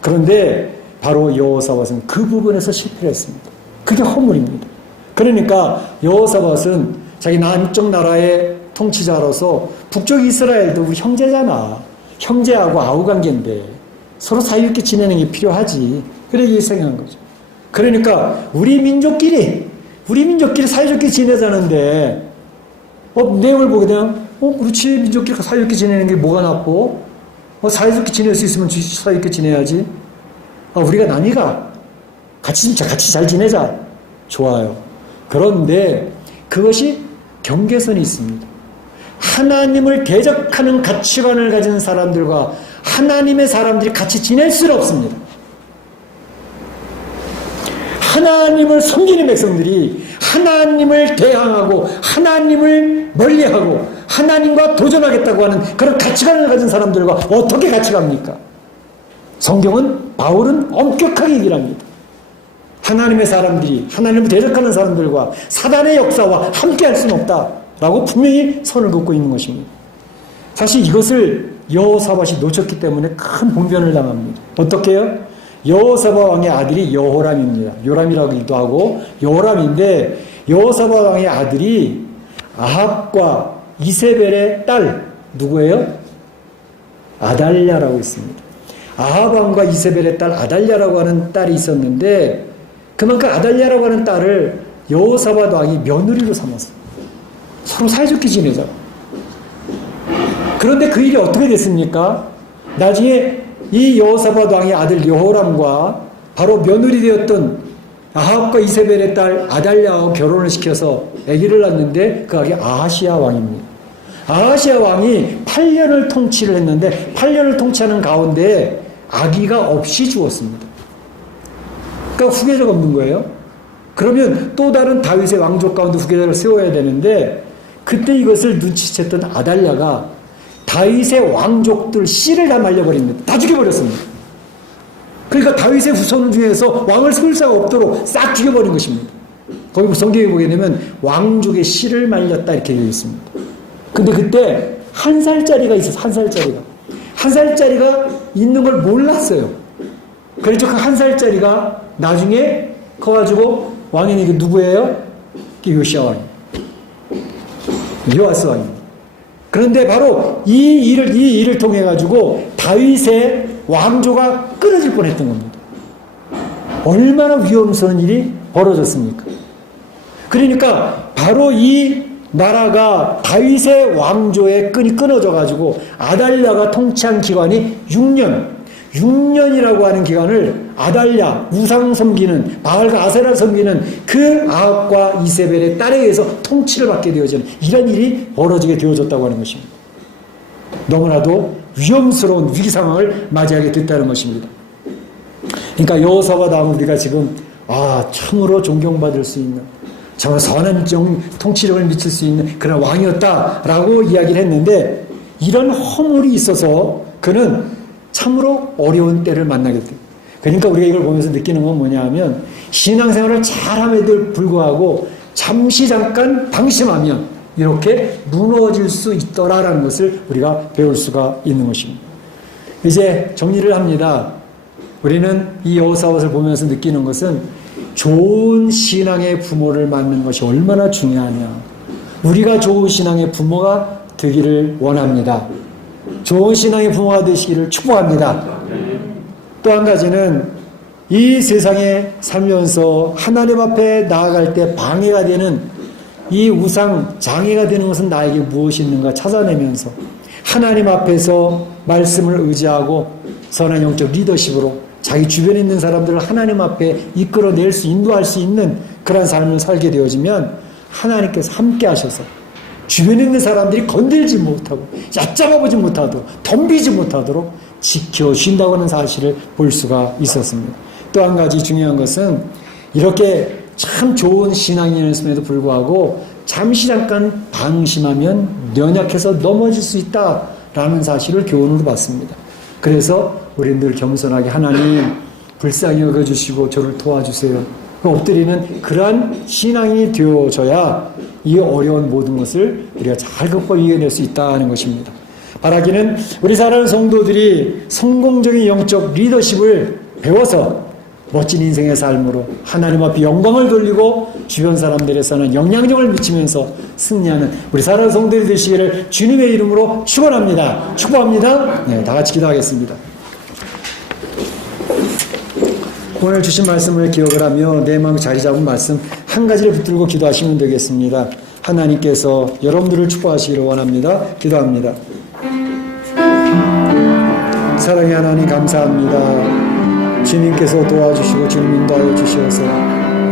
그런데 바로 여호사밧은 그 부분에서 실패를 했습니다. 그게 허물입니다. 그러니까 여호사밧은 자기 남쪽 나라의 통치자로서 북쪽 이스라엘도 우리 형제잖아. 형제하고 아우 관계인데 서로 사이좋게 지내는 게 필요하지. 그렇게 생각한 거죠. 그러니까 우리 민족끼리 사이좋게 지내자는데 내용을 보게 되면 그렇지 민족끼리 사이좋게 지내는 게 뭐가 나쁘고 사이좋게 지낼 수 있으면 사이좋게 지내야지. 우리가 나니가 같이 잘 지내자. 좋아요. 그런데 그것이 경계선이 있습니다. 하나님을 대적하는 가치관을 가진 사람들과 하나님의 사람들이 같이 지낼 수는 없습니다. 하나님을 섬기는 백성들이 하나님을 대항하고 하나님을 멀리하고 하나님과 도전하겠다고 하는 그런 가치관을 가진 사람들과 어떻게 같이 갑니까? 성경은 바울은 엄격하게 얘기를 합니다. 하나님의 사람들이 하나님을 대적하는 사람들과 사단의 역사와 함께 할 수는 없다라고 분명히 선을 긋고 있는 것입니다. 사실 이것을 여호사밧이 놓쳤기 때문에 큰 봉변을 당합니다. 어떻게 해요? 여호사밧 왕의 아들이 여호람입니다. 요람이라고도 하고 여호람인데 여호사밧 왕의 아들이 아합과 이세벨의 딸 누구예요? 아달랴라고 있습니다. 아합 왕과 이세벨의 딸 아달랴라고 하는 딸이 있었는데 그만큼 아달랴라고 하는 딸을 여호사밧 왕이 며느리로 삼았어요. 서로 사이좋게 지내자. 그런데 그 일이 어떻게 됐습니까? 나중에 이 여호사밧 왕의 아들 여호람과 바로 며느리 되었던 아합과 이세벨의 딸 아달랴와 결혼을 시켜서 아기를 낳는데 그 아기 아하시야 왕입니다. 아하시야 왕이 8년을 통치를 했는데 8년을 통치하는 가운데 아기가 없이 죽었습니다. 그러니까 후계자가 없는 거예요. 그러면 또 다른 다윗의 왕족 가운데 후계자를 세워야 되는데 그때 이것을 눈치챘던 아달랴가 다윗의 왕족들 씨를 다 말려버립니다. 다 죽여버렸습니다. 그러니까 다윗의 후손 중에서 왕을 세울 자가 없도록 싹 죽여버린 것입니다. 거기 성경에 보게 되면 왕족의 씨를 말렸다 이렇게 되어 있습니다. 근데 그때 한 살짜리가 있어서 한 살짜리가 있는 걸 몰랐어요. 그래서 그 한 살짜리가 나중에 커가지고 왕이 이게 누구예요? 요시야 왕입니다. 요아스 왕입니다. 그런데 바로 이 일을 통해 가지고 다윗의 왕조가 끊어질 뻔했던 겁니다. 얼마나 위험스러운 일이 벌어졌습니까? 그러니까 바로 이 나라가 다윗의 왕조의 끈이 끊어져 가지고 아달랴가 통치한 기간이 6년이라고 하는 기간을 아달랴, 우상 섬기는 바알과 아세라 섬기는 그 아합과 이세벨의 딸에 의해서 통치를 받게 되어지는 이런 일이 벌어지게 되어졌다고 하는 것입니다. 너무나도 위험스러운 위기 상황을 맞이하게 됐다는 것입니다. 그러니까 여호사밧 왕은 우리가 지금 참으로 존경받을 수 있는 정말 선한 통치력을 미칠 수 있는 그런 왕이었다라고 이야기를 했는데 이런 허물이 있어서 그는 참으로 어려운 때를 만나게 돼요. 그러니까 우리가 이걸 보면서 느끼는 건 뭐냐 하면 신앙생활을 잘함에도 불구하고 잠깐 방심하면 이렇게 무너질 수 있더라라는 것을 우리가 배울 수가 있는 것입니다. 이제 정리를 합니다. 우리는 이 여호사밧을 보면서 느끼는 것은 좋은 신앙의 부모를 만나는 것이 얼마나 중요하냐. 우리가 좋은 신앙의 부모가 되기를 원합니다. 좋은 신앙의 부모가 되시기를 축복합니다. 또 한 가지는 이 세상에 살면서 하나님 앞에 나아갈 때 방해가 되는 이 우상 장애가 되는 것은 나에게 무엇이 있는가 찾아내면서 하나님 앞에서 말씀을 의지하고 선한 영적 리더십으로 자기 주변에 있는 사람들을 하나님 앞에 이끌어낼 수 인도할 수 있는 그런 삶을 살게 되어지면 하나님께서 함께 하셔서 주변에 있는 사람들이 건들지 못하고 얕잡아보지 못하도록 덤비지 못하도록 지켜준다고 하는 사실을 볼 수가 있었습니다. 또 한 가지 중요한 것은 이렇게 참 좋은 신앙인이었음에도 불구하고 잠깐 방심하면 연약해서 넘어질 수 있다라는 사실을 교훈으로 받습니다. 그래서 우리 늘 겸손하게 하나님 불쌍히 여겨주시고 저를 도와주세요. 엎드리는 그러한 신앙이 되어져야 이 어려운 모든 것을 우리가 잘 극복해 이겨낼 수 있다는 것입니다. 바라기는 우리 사랑하는 성도들이 성공적인 영적 리더십을 배워서 멋진 인생의 삶으로 하나님 앞에 영광을 돌리고 주변 사람들에서는 영향력을 미치면서 승리하는 우리 사랑하는 성도들이 되시기를 주님의 이름으로 축원합니다. 축복합니다. 네, 다 같이 기도하겠습니다. 오늘 주신 말씀을 기억을 하며 내 마음 자리 잡은 말씀 한 가지를 붙들고 기도하시면 되겠습니다. 하나님께서 여러분들을 축복하시기를 원합니다. 기도합니다. 사랑의 하나님 감사합니다. 주님께서 도와주시고 주님 인도하여 주시어서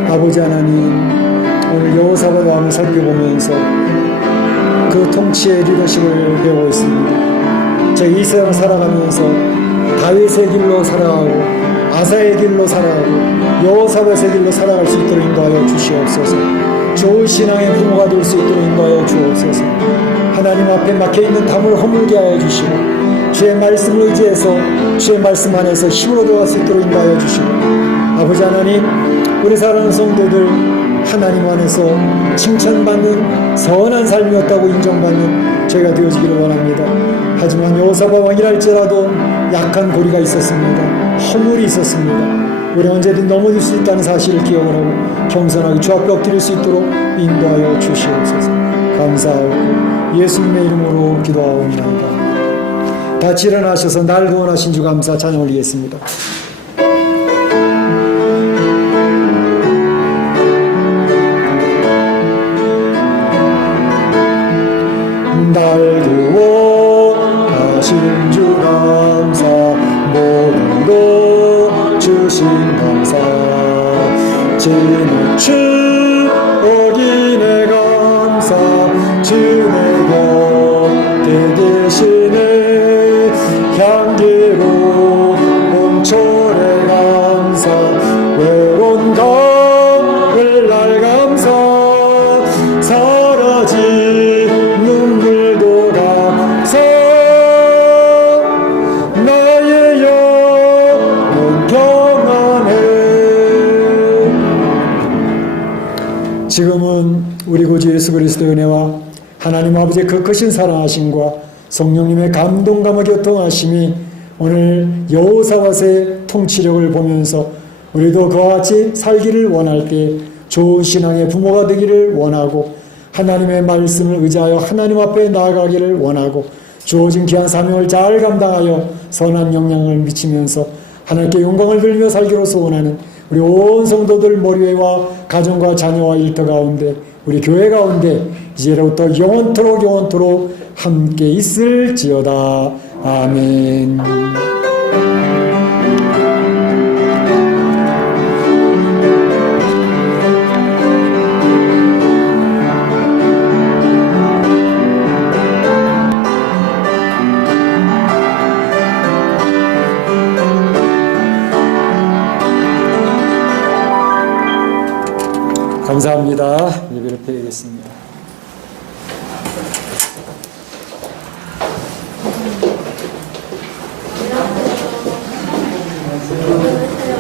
아버지 하나님 오늘 여호사밧 왕을 살펴보면서 그 통치의 리더십을 배우고 있습니다. 저희 이 세상 살아가면서 다윗의 길로 살아가고 아사의 길로 살아가고 여호사밧의 길로 살아갈 수 있도록 인도하여 주시옵소서. 좋은 신앙의 부모가 될 수 있도록 인도하여 주옵소서. 하나님 앞에 막혀있는 담을 허물게 하여 주시고 주의 말씀을 의지해서 주의 말씀 안에서 힘으로 들어갈 수 있도록 인도하여 주시고 아버지 하나님 우리 사랑하는 성도들 하나님 안에서 칭찬받는 선한 삶이었다고 인정받는 저희가 되어지기를 원합니다. 하지만 여호사밧 왕이랄지라도 약한 고리가 있었습니다. 허물이 있었습니다. 우리 언제든 넘어질 수 있다는 사실을 기억을 하고 겸손하게 주 앞에 엎드릴 수 있도록 인도하여 주시옵소서. 감사하고 예수님의 이름으로 기도하옵나이다. 같이 일어나셔서 날 구원하신 주 감사 찬양 올리겠습니다. 날 구원하신 주 감사 모든 것 주신 감사 진주 어린애 감사 주내 곁에 계시네 향기로 봄철의 감사 외로운 가을날 감사 사라진 눈물도 감사 예수 그리스도의 은혜와 하나님 아버지의 그 크신 사랑하심과 성령님의 감동감화 교통하심이 오늘 여호사밧의 통치력을 보면서 우리도 그와 같이 살기를 원할 때 좋은 신앙의 부모가 되기를 원하고 하나님의 말씀을 의지하여 하나님 앞에 나아가기를 원하고 주어진 귀한 사명을 잘 감당하여 선한 영향을 미치면서 하나님께 영광을 돌리며 살기로 소원하는 우리 온 성도들 머리회와 가정과 자녀와 일터 가운데 우리 교회 가운데 이제로부터 영원토록 함께 있을지어다. 아멘. 감사합니다. 예배를 드리겠습니다.